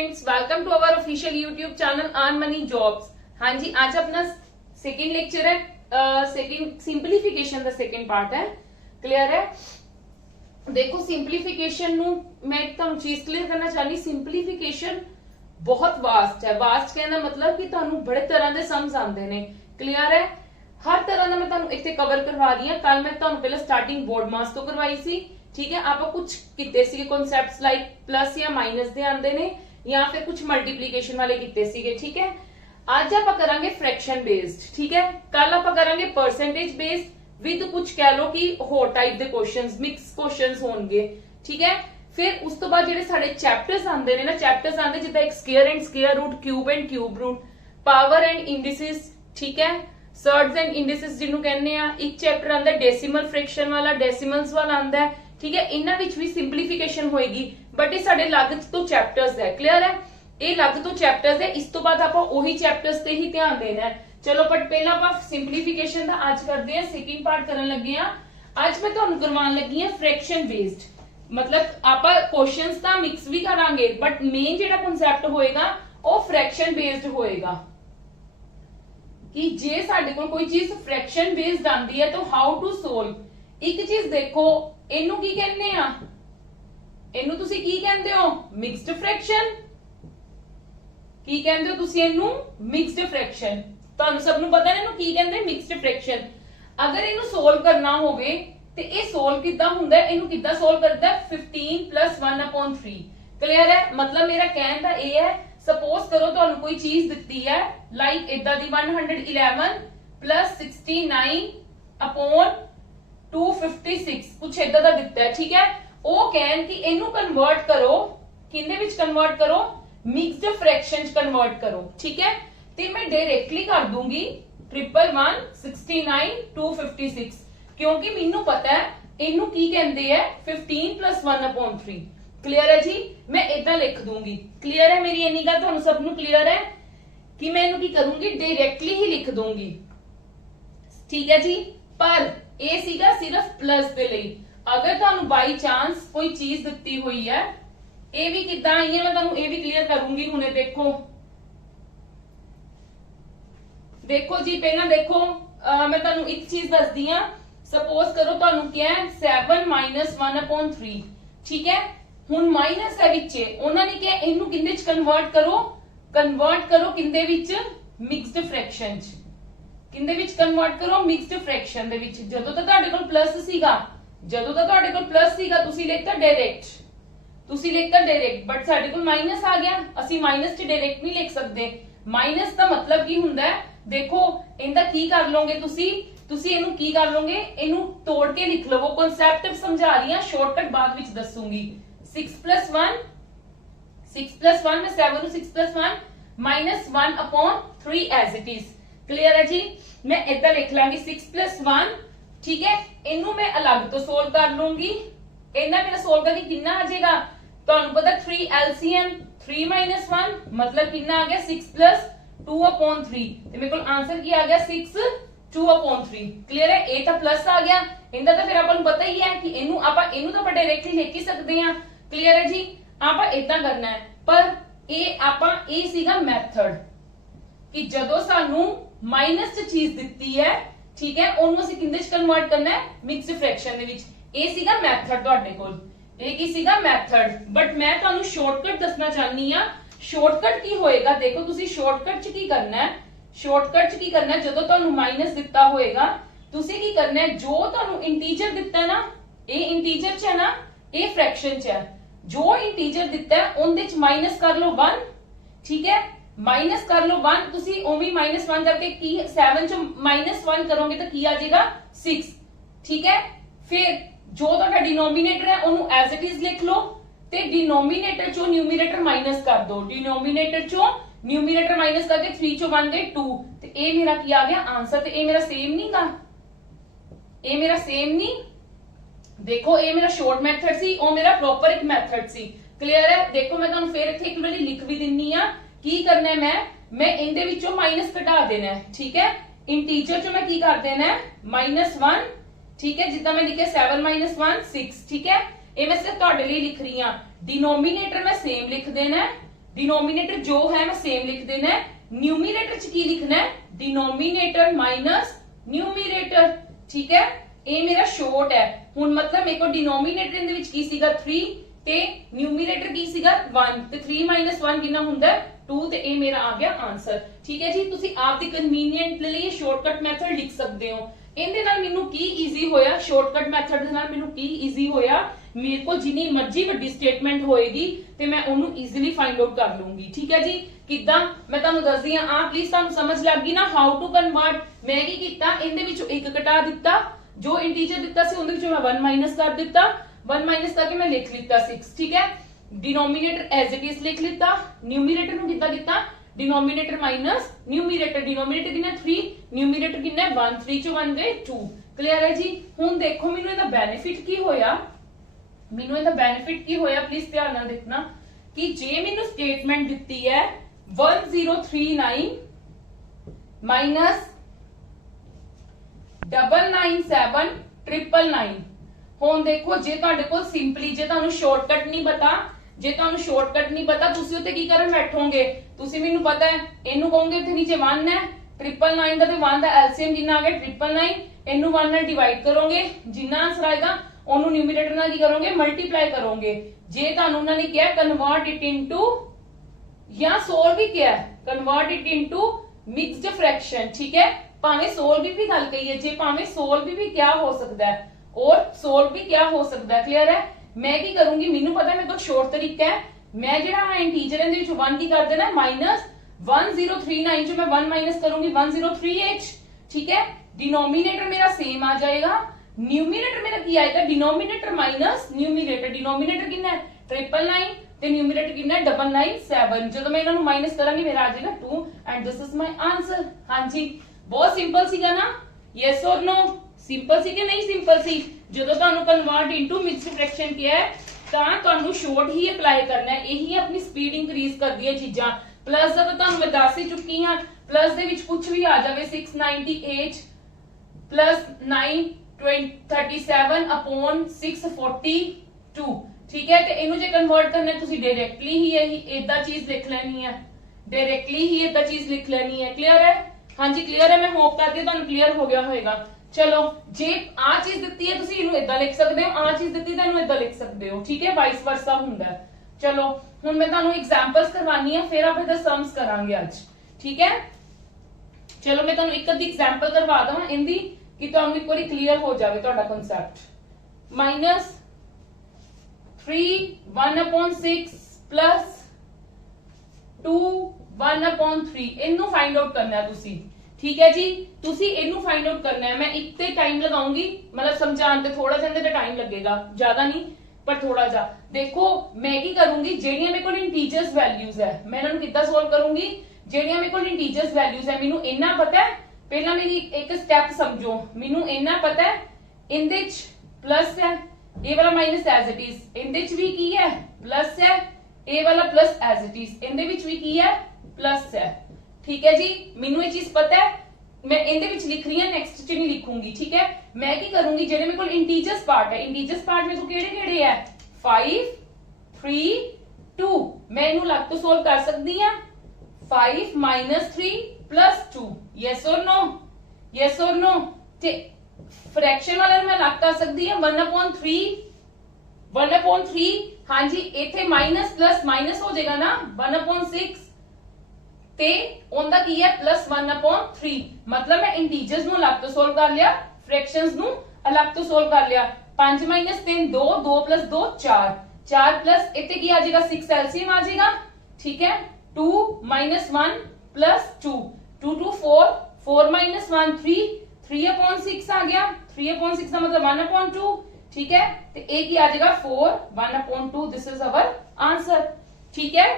Friends, welcome to our official YouTube channel earn money jobs. हाँ जी, आज अपना सेकंड लेक्चर है, सेकंड सिंपलीफिकेशन ਦਾ सेकंड पार्ट है। क्लियर है? देखो सिंपलीफिकेशन ਨੂੰ मैं ਤੁਹਾਨੂੰ ਚੀਜ਼ ਕਲੀਅਰ ਕਰਨਾ ਚਾਹਨੀ, ਸਿੰਪਲੀਫਿਕੇਸ਼ਨ ਬਹੁਤ ਵਾਸਟ ਹੈ। ਵਾਸਟ कहना मतलब कि ਤੁਹਾਨੂੰ ਬੜੇ ਤਰ੍ਹਾਂ ਦੇ ਸਮਝ ਆਉਂਦੇ ਨੇ। क्लियर है? हर तरह ਦਾ ਮੈਂ ਤੁਹਾਨੂੰ ਇੱਥੇ ਕਵਰ ਕਰਵਾ ਰਹੀ ਹਾਂ। ਕੱਲ ਮੈਂ ਤੁਹਾਨੂੰ ਪਹਿਲਾਂ ਸਟਾਰਟਿੰਗ ਬੋਰਡ ਮਾਸ ਤੋਂ ਕਰਵਾਈ ਸੀ। ठीक है, आप कुछ किते सी कॉन्सेप्ट्स लाइक प्लस या माइनस दे आंदे ने या फिर कुछ मल्टीप्लिकेशन वाले किते सीगे। ठीक है, आज आप करांगे फ्रैक्शन बेस्ड। ठीक है, कल आप करांगे परसेंटेज बेस्ड विद कुछ कह लो कि होर टाइप दे क्वेश्चंस, मिक्स क्वेश्चंस होंगे। ठीक है, फिर उस तो बाद जेडे साडे चैप्टर्स आंदे ने ना, चैप्टर्स आंदे जिद्दां एक square and square root, cube and cube root, power and indices. ठीक है, सर्ड्स एंड इंडिसेस जिन्हों कहने आ। एक चैप्टर आंदा डेसिमल फ्रैक्शन वाला, डेसिमल्स वाला आंदा है। ठीक है, इन्हां विच भी सिंपलीफिकेशन होएगी, बट ये साडे अलग तो चैप्टर्स है। क्लियर है? ये अलग तो चैप्टर्स है। इस तो बाद आपां ओही चैप्टर्स ते ही ध्यान देना है। चलो बट पहला आपां सिंपलीफिकेशन दा आज करदे हां, सेकंड पार्ट करन लगे हां। आज मैं तुहानूं करवाउण लगी हां फ्रैक्शन बेस्ड, मतलब आपां क्वेश्चंस तां मिक्स भी करांगे, बट मेन जिहड़ा कांसेप्ट होएगा वो फ्रैक्शन बेस्ड होएगा कि जे साडे कोल कोई चीज फ्रैक्शन बेस्ड आंदी है तो हाउ टू सोल्व। एक चीज देखो, इनू की कहने आ, इनू तुसी की कहंदे हो? Mixed fraction. की कहंदे हो तुसी इनू? Mixed fraction. तुहानू सब नू पता है इनू की कहंदे? Mixed fraction. अगर इनू सोल्व करना होवे ते ये सोल्व किद्दां हुंदा है? इनू किद्दां सोल्व करदा है? 15 + 1/3। क्लियर है? मतलब मेरा कहण दा ये है, सपोज करो तुहानू कोई चीज दित्ती है लाइक इदां दी 111 + 69/256, कुछ इदां दा दित्ता है। ठीक है, ਉਹ ਕਹਿਣ ਕਿ ਇਹਨੂੰ ਕਨਵਰਟ ਕਰੋ, ਕਿੰਦੇ ਵਿੱਚ ਕਨਵਰਟ ਕਰੋ? ਮਿਕਸਡ ਫ੍ਰੈਕਸ਼ਨ ਚ ਕਨਵਰਟ ਕਰੋ। ਠੀਕ ਹੈ, ਤੇ ਮੈਂ ਡਾਇਰੈਕਟਲੀ ਕਰ ਦੂੰਗੀ 111 69 256, ਕਿਉਂਕਿ ਮੈਨੂੰ ਪਤਾ ਹੈ ਇਹਨੂੰ ਕੀ ਕਹਿੰਦੇ ਆ 15 + 1/3। क्लियर है जी? मैं इदा लिख दूंगी। क्लियर है? मेरी इन्नी गल तुहानू सब नू क्लियर है कि मैं इनू की करूंगी? डायरेक्टली ही लिख दूंगी। ठीक है जी, पर ये सीगा सिर्फ प्लस दे लई। अगर तुहानू बाई चांस कोई चीज दित्ती हुई है, ये भी किद्दां आई है, मैं तुहानू ये भी क्लियर करूंगी। हुणे देखो, देखो जी, पहला देखो मैं तुहानू एक चीज दसदी हां। सपोज करो तुहानू क्या है 7 - 1/3। ठीक है, ਹੁਣ ਮਾਈਨਸ ਹੈ ਵਿੱਚ, ਉਹਨਾਂ ਨੇ ਕਿਹਾ ਇਹਨੂੰ ਕਿੰਦੇ ਚ ਕਨਵਰਟ ਕਰੋ? ਕਨਵਰਟ ਕਰੋ ਕਿੰਦੇ ਵਿੱਚ? ਮਿਕਸਡ ਫ੍ਰੈਕਸ਼ਨ ਚ। ਕਿੰਦੇ ਵਿੱਚ ਕਨਵਰਟ ਕਰੋ? ਮਿਕਸਡ ਫ੍ਰੈਕਸ਼ਨ ਦੇ ਵਿੱਚ। ਜਦੋਂ ਤਾਂ ਤੁਹਾਡੇ ਕੋਲ ਪਲੱਸ ਸੀਗਾ, ਤੁਸੀਂ ਲਿਖਤਾ ਡਾਇਰੈਕਟ, ਬਟ ਸਾਡੇ ਕੋਲ ਮਾਈਨਸ ਆ ਗਿਆ, ਅਸੀਂ ਮਾਈਨਸ ਚ ਡਾਇਰੈਕਟ ਨਹੀਂ ਲਿਖ ਸਕਦੇ। ਮਾਈਨਸ ਦਾ ਮਤਲਬ ਕੀ ਹੁੰਦਾ ਹੈ? ਦੇਖੋ ਇਹਦਾ ਕੀ ਕਰ ਲਓਗੇ ਤੁਸੀਂ ਇਹਨੂੰ ਕੀ ਕਰ ਲਓਗੇ? ਇਹਨੂੰ ਤੋੜ ਕੇ ਲਿਖ ਲਵੋ। ਕਨਸੈਪਟ ਸਮਝਾ ਰਹੀ ਹਾਂ, ਸ਼ਾਰਟਕਟ ਬਾਅਦ ਵਿੱਚ ਦੱਸੂਗੀ। 6 + 1 मैं 7 ਨੂੰ 6 + 1 -1/3 एज इट इज। क्लियर है जी? मैं इदा लिख लांगी 6 + 1। ठीक है, इनू मैं अलग तो सोल्व कर लूंगी। इना मेरा सोल्व करके कितना आ जाएगा? तुहानू पता 3 LCM 3 - 1 मतलब कितना आ गया? 6 + 2/3। ते मेरे को आंसर की आ गया 6 2/3। क्लियर है? ए तो प्लस आ गया, इनका तो फिर आपको पता ही है कि इनू तो आप डायरेक्टली लिख ही सकते हैं। क्लियर है जी? आप इदा करना है, पर ये सीगा मैथड कि जदों सानू माइनस च चीज दित्ती है, ठीक है, ओनू असीं किंदे च कन्वर्ट करना है? मिक्स्ड फ्रैक्शन दे विच। ये सीगा मैथड तुहाडे कोल, ये की सीगा मैथड। बट मैं तुहानू शॉर्टकट दसना चाहनी हां। शॉर्टकट की होएगा? देखो तुसीं शॉर्टकट च की करना है, जदों तुहानू माइनस दित्ता होएगा, तुसीं की करना है? जो तुहानू इंटीजर दित्ता है ना, ये इंटीजर च है ना, ये फ्रैक्शन च है। जो इंटीजर दिता है उनदे च माइनस कर लो 1। ठीक है, माइनस कर लो 1। तुसी ओवी -1 करके की 7 च -1 करोगे तो की आ जाएगा 6। ठीक है, फिर जो तुहाडा डिनोमिनेटर है ओनू एज इट इज लिख लो, ते डिनोमिनेटर चो न्यूमरेटर माइनस कर दो। डिनोमिनेटर चो न्यूमरेटर माइनस करके 3 चो 1 दे 2, ते ए मेरा की आ गया आंसर। ते ए मेरा सेम नहीं गा, ए मेरा सेम नहीं। देखो ये मेरा शॉर्ट मैथड सी, ओ मेरा प्रॉपर एक मैथड सी। क्लियर है? देखो मैं तुहानू फिर इत्थे एक बारी लिख भी दिन्नी आ। की करना है? मैं इनदे विचों माइनस घटा देना है। ठीक है, इंटीजर चो मैं की कर देना है -1। ठीक है, जिद्दां मैं लिखिया 7 - 1 6। ठीक है, ये मैं सिर्फ तुहाडे लई लिख रही हां। डिनोमिनेटर मैं सेम लिख देना है, डिनोमिनेटर जो है मैं सेम लिख देना है, न्यूमिनेटर च की लिखना है, डिनोमिनेटर माइनस न्यूमिनेटर। ठीक है, ये मेरा शॉर्ट है। हुण मतलब मेरे को डिनोमिनेटर दे विच की सीगा 3 ते न्यूमिनेटर की सीगा 1 ते 3 - 1 कितना हुंदा है 2 ते ये मेरा आ गया आंसर। ठीक है जी, तुसी आप दी कन्वीनियंट लिए शॉर्टकट मेथड लिख सकते हो। ਇਹਦੇ ਨਾਲ ਮੈਨੂੰ ਕੀ ਈਜ਼ੀ ਹੋਇਆ, ਸ਼ਾਰਟਕਟ ਮੈਥਡ ਦੇ ਨਾਲ ਮੈਨੂੰ ਕੀ ਈਜ਼ੀ ਹੋਇਆ, ਮੇਰੇ ਕੋਲ ਜਿੰਨੀ ਮਰਜ਼ੀ ਵੱਡੀ ਸਟੇਟਮੈਂਟ ਹੋਏਗੀ ਤੇ ਮੈਂ ਉਹਨੂੰ ਈਜ਼ੀਲੀ ਫਾਈਂਡ ਆਊਟ ਕਰ ਲੂੰਗੀ। ਠੀਕ ਹੈ ਜੀ, ਕਿਦਾਂ ਮੈਂ ਤੁਹਾਨੂੰ ਦੱਸਦੀ ਆ, ਆ ਪਲੀਜ਼ ਤੁਹਾਨੂੰ ਸਮਝ ਲੱਗ ਗਈ ਨਾ ਹਾਊ ਟੂ ਕਨਵਰਟ। ਮੈਂ ਕੀ ਕੀਤਾ, ਇਹਦੇ ਵਿੱਚੋਂ 1 ਘਟਾ ਦਿੱਤਾ, ਜੋ ਇੰਟੀਜਰ ਦਿੱਤਾ ਸੀ ਉਹਦੇ ਵਿੱਚੋਂ ਮੈਂ 1 ਮਾਈਨਸ ਕਰ ਦਿੱਤਾ, 1 ਮਾਈਨਸ ਕਰਕੇ ਮੈਂ ਲਿਖ ਲਿੱਤਾ 6। ਠੀਕ ਹੈ, डिनोमिनेटर एज इट इज लिख लिता, न्यूमिनेटर ਨੂੰ ਕਿੱਦਾਂ ਕੀਤਾ, डिनोमिनेटर माइनस न्यूमिनेटर, डिनोमिनेटर कितना 3, न्यूमिनेटर कितना 1, 3 ਚੋਂ 1 ਗਏ 2। ਕਲੀਅਰ ਹੈ ਜੀ। ਹੁਣ ਦੇਖੋ ਮੈਨੂੰ ਇਹਦਾ ਬੈਨੀਫਿਟ ਕੀ ਹੋਇਆ, ਮੈਨੂੰ ਇਹਦਾ ਬੈਨੀਫਿਟ ਕੀ ਹੋਇਆ ਪਲੀਜ਼ ਧਿਆਨ ਨਾਲ ਦੇਖਣਾ ਕਿ ਜੇ ਮੈਨੂੰ ਸਟੇਟਮੈਂਟ ਦਿੱਤੀ ਹੈ 1039 ਮਾਈਨਸ 997 999। ਹੁਣ ਦੇਖੋ ਜੇ ਤੁਹਾਡੇ ਕੋਲ ਸਿੰਪਲੀ, ਜੇ ਤੁਹਾਨੂੰ ਸ਼ਾਰਟਕਟ ਨਹੀਂ ਪਤਾ, ਜੇ ਤੁਹਾਨੂੰ ਸ਼ਾਰਟਕਟ ਨਹੀਂ ਪਤਾ ਤੁਸੀਂ ਉੱਤੇ ਕੀ ਕਰਨ ਬੈਠੋਗੇ, ਤੁਸੀਂ ਮੈਨੂੰ ਪਤਾ ਹੈ ਇਹਨੂੰ ਕਹੋਗੇ ਇੱਥੇ ਨੀਚੇ 1 ਹੈ, 999 ਦਾ ਤੇ 1 ਦਾ ਐਲਸੀਐਮ ਕਿੰਨਾ ਆ ਗਿਆ 999, ਇਹਨੂੰ 1 ਨਾਲ ਡਿਵਾਈਡ ਕਰੋਗੇ, ਜਿੰਨਾ ਆਂਸਰ ਆਏਗਾ ਉਹਨੂੰ ਨਿਊਮਰੇਟਰ ਨਾਲ ਕੀ ਕਰੋਗੇ ਮਲਟੀਪਲਾਈ ਕਰੋਗੇ। ਜੇ ਤੁਹਾਨੂੰ ਉਹਨਾਂ ਨੇ ਕਿਹਾ ਕਨਵਰਟ ਇਟ ਇਨਟੂ ਜਾਂ ਸੋਲਵ ਵੀ ਕਿਹਾ convert it into mixed fraction. ਠੀਕ ਹੈ, ਭਾਵੇਂ ਸੋਲਵ ਵੀ ਗੱਲ ਕਹੀ ਹੈ, ਜੇ ਭਾਵੇਂ ਸੋਲਵ ਵੀ ਕਿਆ ਹੋ ਸਕਦਾ ਹੈ और सोल्व भी क्या हो सकता है। क्लियर है, मैं की करूंगी, मेनू पता है मेरे को शॉर्ट तरीका है, मैं जेड़ा इंटीजर है 1 की कर देना माइनस 1039 जो मैं 1 माइनस करूंगी 1038। ठीक है, डिनोमिनेटर मेरा सेम आ जाएगा, न्यूमिनेटर मेरा की आएगा डिनोमिनेटर माइनस न्यूमिनेटर। डिनोमिनेटर कितना है 999 ਤੇ न्यूमिनेटर कितना है 997। ਜਦੋਂ ਮੈਂ ਇਹਨਾਂ ਨੂੰ ਮਾਈਨਸ ਕਰਾਂਗੀ ਮੇਰਾ ਆ ਜਾਏਗਾ 2 and this is my answer. ਹਾਂਜੀ, ਬਹੁਤ ਸਿੰਪਲ ਸੀਗਾ ਨਾ, ਯੈਸ অর नो, ਸਿੰਪਲ ਸੀ ਕਿ ਨਹੀਂ ਸਿੰਪਲ ਸੀ। ਜਦੋਂ ਤੁਹਾਨੂੰ ਕਨਵਰਟ ਇਨਟੂ ਮਿਕਸਡ ਫ੍ਰੈਕਸ਼ਨ ਕਿਹਾ ਹੈ ਤਾਂ ਤੁਹਾਨੂੰ ਸ਼ਾਰਟ ਹੀ ਅਪਲਾਈ ਕਰਨਾ ਹੈ, ਇਹੀ ਆਪਣੀ ਸਪੀਡ ਇੰਕਰੀਜ਼ ਕਰਦੀ ਹੈ ਚੀਜ਼ਾਂ। ਪਲੱਸ ਦਾ ਤਾਂ ਤੁਹਾਨੂੰ ਮੈਂ ਦੱਸ ਹੀ ਚੁੱਕੀ ਹਾਂ, ਪਲੱਸ ਦੇ ਵਿੱਚ ਕੁਝ ਵੀ ਆ ਜਾਵੇ 698 ਪਲੱਸ 937 ਅਪਨ 642। ਠੀਕ ਹੈ, ਤੇ ਇਹਨੂੰ ਜੇ ਕਨਵਰਟ ਕਰਨਾ ਤੁਸੀਂ ਡਾਇਰੈਕਟਲੀ ਹੀ ਇਹੀ ਇਦਾਂ ਚੀਜ਼ ਲਿਖ ਲੈਣੀ ਹੈ, ਡਾਇਰੈਕਟਲੀ ਹੀ ਇਦਾਂ ਚੀਜ਼ ਲਿਖ ਲੈਣੀ ਹੈ। ਕਲੀਅਰ ਹੈ? ਹਾਂਜੀ ਕਲੀਅਰ ਹੈ, ਮੈਂ ਹੋਪ ਕਰਦੀ ਹਾਂ ਤੁਹਾਨੂੰ ਕਲੀਅਰ ਹੋ ਗਿਆ ਹੋਵੇਗਾ। ਚਲੋ, ਜੇ ਆ ਚੀਜ਼ ਦਿੱਤੀ ਹੈ ਤੁਸੀਂ ਇਹਨੂੰ ਇਦਾਂ ਲਿਖ ਸਕਦੇ ਹੋ, ਆ ਚੀਜ਼ ਦਿੱਤੀ ਤਾਂ ਇਹਨੂੰ ਇਦਾਂ ਲਿਖ ਸਕਦੇ ਹੋ। ਠੀਕ ਹੈ, ਵਾਈਸ ਵਰਸਾ ਹੁੰਦਾ ਹੈ। ਚਲੋ ਹੁਣ ਮੈਂ ਤੁਹਾਨੂੰ ਐਗਜ਼ਾਮਪਲਸ ਕਰਵਾਨੀ ਹੈ, ਫਿਰ ਆਪਾਂ ਇਹਦਾ ਸਮਸ ਕਰਾਂਗੇ ਅੱਜ। ਠੀਕ ਹੈ, ਚਲੋ ਮੈਂ ਤੁਹਾਨੂੰ ਇੱਕ ਅੱਧੀ ਐਗਜ਼ਾਮਪਲ ਕਰਵਾ ਦਵਾਂ ਇਹਦੀ ਕਿ ਤੁਹਾਨੂੰ ਇੱਕ ਵਾਰੀ ਕਲੀਅਰ ਹੋ ਜਾਵੇ ਤੁਹਾਡਾ ਕਨਸੈਪਟ। ਮਾਈਨਸ 3 1/6 ਪਲੱਸ 2 1/3 ਇਹਨੂੰ ਫਾਈਂਡ ਆਊਟ ਕਰਨਾ ਹੈ ਤੁਸੀਂ। ਠੀਕ ਹੈ ਜੀ, ਤੁਸੀਂ ਇਹਨੂੰ ਫਾਈਂਡ ਆਊਟ ਕਰਨਾ ਹੈ। ਮੈਂ ਇੱਕ ਤੇ ਟਾਈਮ ਲਗਾਉਂਗੀ, ਮਤਲਬ ਸਮਝਾਉਣ ਤੇ ਥੋੜਾ ਜਿਹਾ ਤੇ ਟਾਈਮ ਲੱਗੇਗਾ, ਜ਼ਿਆਦਾ ਨਹੀਂ ਪਰ ਥੋੜਾ ਜਿਹਾ। ਦੇਖੋ ਮੈਂ ਕੀ ਕਰੂੰਗੀ, ਜਿਹੜੀਆਂ ਮੇਰੇ ਕੋਲ ਇੰਟੀਜਰਸ ਵੈਲਿਊਜ਼ ਹੈ ਮੈਂ ਇਹਨਾਂ ਨੂੰ ਕਿੱਦਾਂ ਸੋਲਵ ਕਰੂੰਗੀ। ਜਿਹੜੀਆਂ ਮੇਰੇ ਕੋਲ ਇੰਟੀਜਰਸ ਵੈਲਿਊਜ਼ ਹੈ ਮੈਨੂੰ ਇੰਨਾ ਪਤਾ ਹੈ, ਪਹਿਲਾਂ ਮੇਰੀ ਇੱਕ ਸਟੈਪ ਸਮਝੋ, ਮੈਨੂੰ ਇੰਨਾ ਪਤਾ ਹੈ ਇਹਦੇ ਚ ਪਲੱਸ ਹੈ, ਇਹ ਵਾਲਾ ਮਾਈਨਸ ਐਜ਼ ਇਟ ਇਜ਼, ਇਹਦੇ ਚ ਵੀ ਕੀ ਹੈ ਪਲੱਸ ਹੈ, ਇਹ ਵਾਲਾ ਪਲੱਸ ਐਜ਼ ਇਟ ਇਜ਼, ਇਹਦੇ ਵਿੱਚ ਵੀ ਕੀ ਹੈ ਪਲੱਸ ਹੈ। ठीक है जी, ਮੈਨੂੰ ਇਹ ਚੀਜ਼ ਪਤਾ ਹੈ, ਮੈਂ ਇਹਦੇ ਵਿੱਚ ਲਿਖ ਰਹੀ ਹਾਂ, ਨੈਕਸਟ ਚ ਨਹੀਂ ਲਿਖੂੰਗੀ। ਠੀਕ ਹੈ, ਮੈਂ ਕੀ ਕਰੂੰਗੀ, ਜਿਹੜੇ ਮੇਰੇ ਕੋਲ ਇੰਟੀਜਰਸ ਪਾਰਟ ਹੈ, ਇੰਟੀਜਰਸ ਪਾਰਟ ਮੇਰੇ ਕੋਲ ਕਿਹੜੇ ਹੈ 5 3 2, ਮੈਂ ਇਹਨੂੰ ਅਲੱਗ ਤੋਂ ਸੋਲਵ ਕਰ ਸਕਦੀ ਹਾਂ। 5 - 3 + 2, yes or no, yes or no. ਤੇ ਫ੍ਰੈਕਸ਼ਨ ਵਾਲਾ ਨੂੰ ਮੈਂ ਅਲੱਗ ਕਰ ਸਕਦੀ ਹਾਂ 1/3 1/3। ਹਾਂਜੀ, ਇੱਥੇ ਮਾਈਨਸ ਪਲੱਸ ਮਾਈਨਸ ਹੋ ਜਾਏਗਾ ਨਾ 1/6 ਤੇ ਉਹਦਾ ਕੀ ਹੈ ਪਲੱਸ 1/3। ਮਤਲਬ ਮੈਂ ਇੰਟੀਜਰਸ ਨੂੰ ਅਲੱਗ ਤੋਂ ਸੋਲਵ ਕਰ ਲਿਆ, ਫ੍ਰੈਕਸ਼ਨਸ ਨੂੰ ਅਲੱਗ ਤੋਂ ਸੋਲਵ ਕਰ ਲਿਆ। 5 - 3 2, 2 + 2 4, 4 ਪਲੱਸ ਇੱਥੇ ਕੀ ਆ ਜਾਏਗਾ 6 ਐਲਸੀਐਮ ਆ ਜਾਏਗਾ। ਠੀਕ ਹੈ, 2 - 1 + 2, 2 2 4, 4 - 1 3, 3/6 ਆ ਗਿਆ, 3/6 ਦਾ ਮਤਲਬ 1/2। ਠੀਕ ਹੈ, ਤੇ ਇਹ ਕੀ ਆ ਜਾਏਗਾ 4 1/2। This is our answer. ठीक है,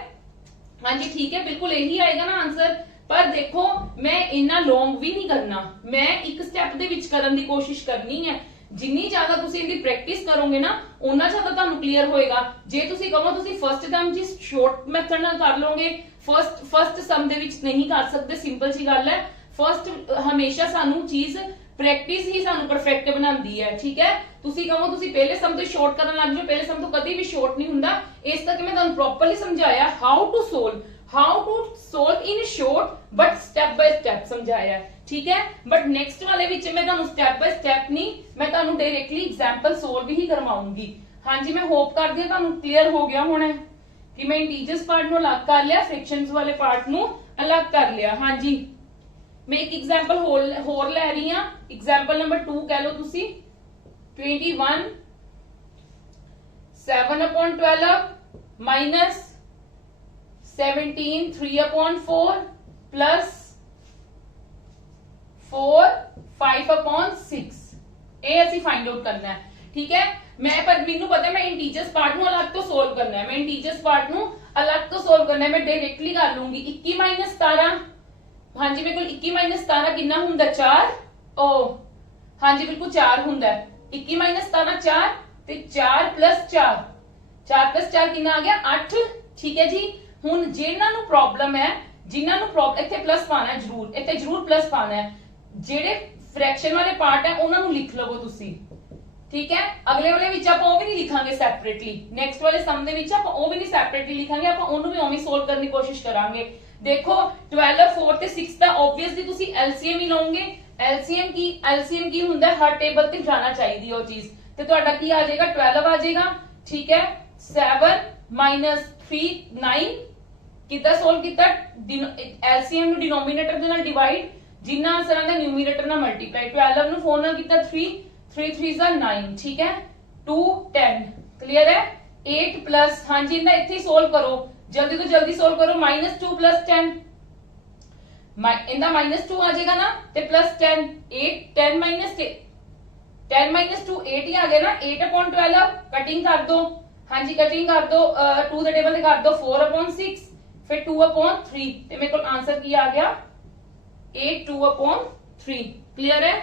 हाँ जी ठीक है, बिल्कुल यही आएगा ना आंसर। पर देखो मैं इन्ना लॉन्ग भी नहीं करना, मैं एक स्टेप दे विच करन दी कोशिश करनी है। जिन्नी ज्यादा तुसी इहदी प्रैक्टिस करोगे ना उन्ना ज्यादा तुहानू क्लियर होएगा। जे तुसी कहो तुसी फर्स्ट टाइम जी शॉर्ट मेथड नाल कर लोगे, फर्स्ट सम दे विच नहीं कर सकते, सिंपल सी गल है। फर्स्ट हमेशा सानू चीज ਪ੍ਰੈਕਟਿਸ ਹੀ ਸਾਨੂੰ ਪਰਫੈਕਟ ਬਣਾਉਂਦੀ ਹੈ। ਠੀਕ ਹੈ, ਤੁਸੀਂ ਕਹੋ ਤੁਸੀਂ ਪਹਿਲੇ ਸਮ ਤੋਂ ਸ਼ਾਰਟ ਕਰਨ ਲੱਗ ਜਾਓ, ਪਹਿਲੇ ਸਮ ਤੋਂ ਕਦੇ ਵੀ ਸ਼ਾਰਟ ਨਹੀਂ ਹੁੰਦਾ। ਇਸ ਕਰਕੇ ਮੈਂ ਤੁਹਾਨੂੰ ਪ੍ਰੋਪਰਲੀ ਸਮਝਾਇਆ how to solve in short but step by step ਸਮਝਾਇਆ। ਠੀਕ ਹੈ, ਬਟ ਨੈਕਸਟ ਵਾਲੇ ਵਿੱਚ ਮੈਂ ਤੁਹਾਨੂੰ ਸਟੈਪ ਬਾय ਸਟੈਪ ਨਹੀਂ, ਮੈਂ ਤੁਹਾਨੂੰ ਡਾਇਰੈਕਟਲੀ ਐਗਜ਼ਾਮਪਲ ਸੋਲਵ ਹੀ ਕਰਵਾਉਂਗੀ। ਹਾਂਜੀ, ਮੈਂ ਹੋਪ ਕਰਦੀ ਹਾਂ ਤੁਹਾਨੂੰ ਕਲੀਅਰ ਹੋ ਗਿਆ ਹੋਣਾ ਕਿ ਮੈਂ ਇੰਟੀਜਰਸ ਪਾਰਟ ਨੂੰ ਅਲੱਗ ਕਰ ਲਿਆ, ਫ੍ਰੈਕਸ਼ਨਸ ਵਾਲੇ ਪਾਰਟ ਨੂੰ ਅਲੱਗ ਕਰ ਲਿਆ। ਹਾਂਜੀ, मैं एक एग्जाम्पल होर ले रही हां, एग्जाम्पल नंबर 2 कह लो तुसी 21 7/12 माइनस 17 3/4 प्लस 4 5/6 ਇਹ ਅਸੀਂ फाइंड आउट करना है। ठीक है, मैं पर मैनू पता मैं इंटीजर्स पार्ट ਨੂੰ अलग तो सोल्व करना है, मैं इंटीजर्स पार्ट ਨੂੰ अलग तो सोल्व करना है, मैं डायरेक्टली कर लूंगी। 21 - 17 हाँ जी, मेरे को 21 - 17 कितना हुंदा 4 ओ हाँ जी बिल्कुल 4 हुंदा। 21 - 17 4 ते 4 + 4 4 + 4 कितना आ गया 8। ठीक है जी, हुन जिन्हां नूं प्रॉब्लम है, जिन्हां नूं प्रॉब्लम इत्थे प्लस पाना है, जरूर इत्थे जरूर प्लस पाना है। जेड़े फ्रैक्शन वाले पार्ट है उन्हां नूं लिख लवो तुसी। ठीक है, अगले वाले विच आपां ओ भी नहीं लिखांगे सैपरेटली, नेक्स्ट वाले सम दे विच आपां ओ भी नहीं सैपरेटली लिखांगे, आपां ओनू भी ओवें सोल्व करने की कोशिश करांगे। देखो 12 4 ਤੇ 6 ਦਾ ਆਬਵੀਅਸਲੀ ਤੁਸੀਂ ਐਲਸੀਐਮ ਹੀ ਲਓਗੇ। ਐਲਸੀਐਮ ਕੀ ਹੁੰਦਾ ਹੈ, ਹਰ ਟੇਬਲ ਤੇ ਜਾਣਾ ਚਾਹੀਦੀ ਉਹ ਚੀਜ਼, ਤੇ ਤੁਹਾਡਾ ਕੀ ਆ ਜਾਏਗਾ 12 ਆ ਜਾਏਗਾ। ਠੀਕ ਹੈ, 7 - 3 9 ਕਿੱਦਾਂ ਸੋਲਵ ਕੀਤਾ, ਐਲਸੀਐਮ ਨੂੰ ਡਿਨੋਮੀਨੇਟਰ ਦੇ ਨਾਲ ਡਿਵਾਈਡ, ਜਿੰਨਾ ਆਂਸਰ ਆਂਦਾ ਨਿਊਮੀਨੇਟਰ ਨਾਲ ਮਲਟੀਪਲਾਈ, 12 ਨੂੰ 4 ਨਾਲ ਕੀਤਾ 3 3 3 9। ਠੀਕ ਹੈ, 2 10 ਕਲੀਅਰ ਹੈ। 8 प्लस हाँ जी ਇਹਦਾ ਇੱਥੇ ਸੋਲਵ ਕਰੋ, जल्दी तो जल्दी सोल्व करो। -2 + 10 इंदा -2 आ जाएगा ना, ते प्लस 10 8 10 - 2 8 ही आ गया ना। 8/12 कटिंग कर दो, हाँ जी कटिंग कर दो, 2 दे टेबल कर दो 4/6 फिर 2/3 ते मेरे को आंसर की आ गया 8 2/3। क्लियर है?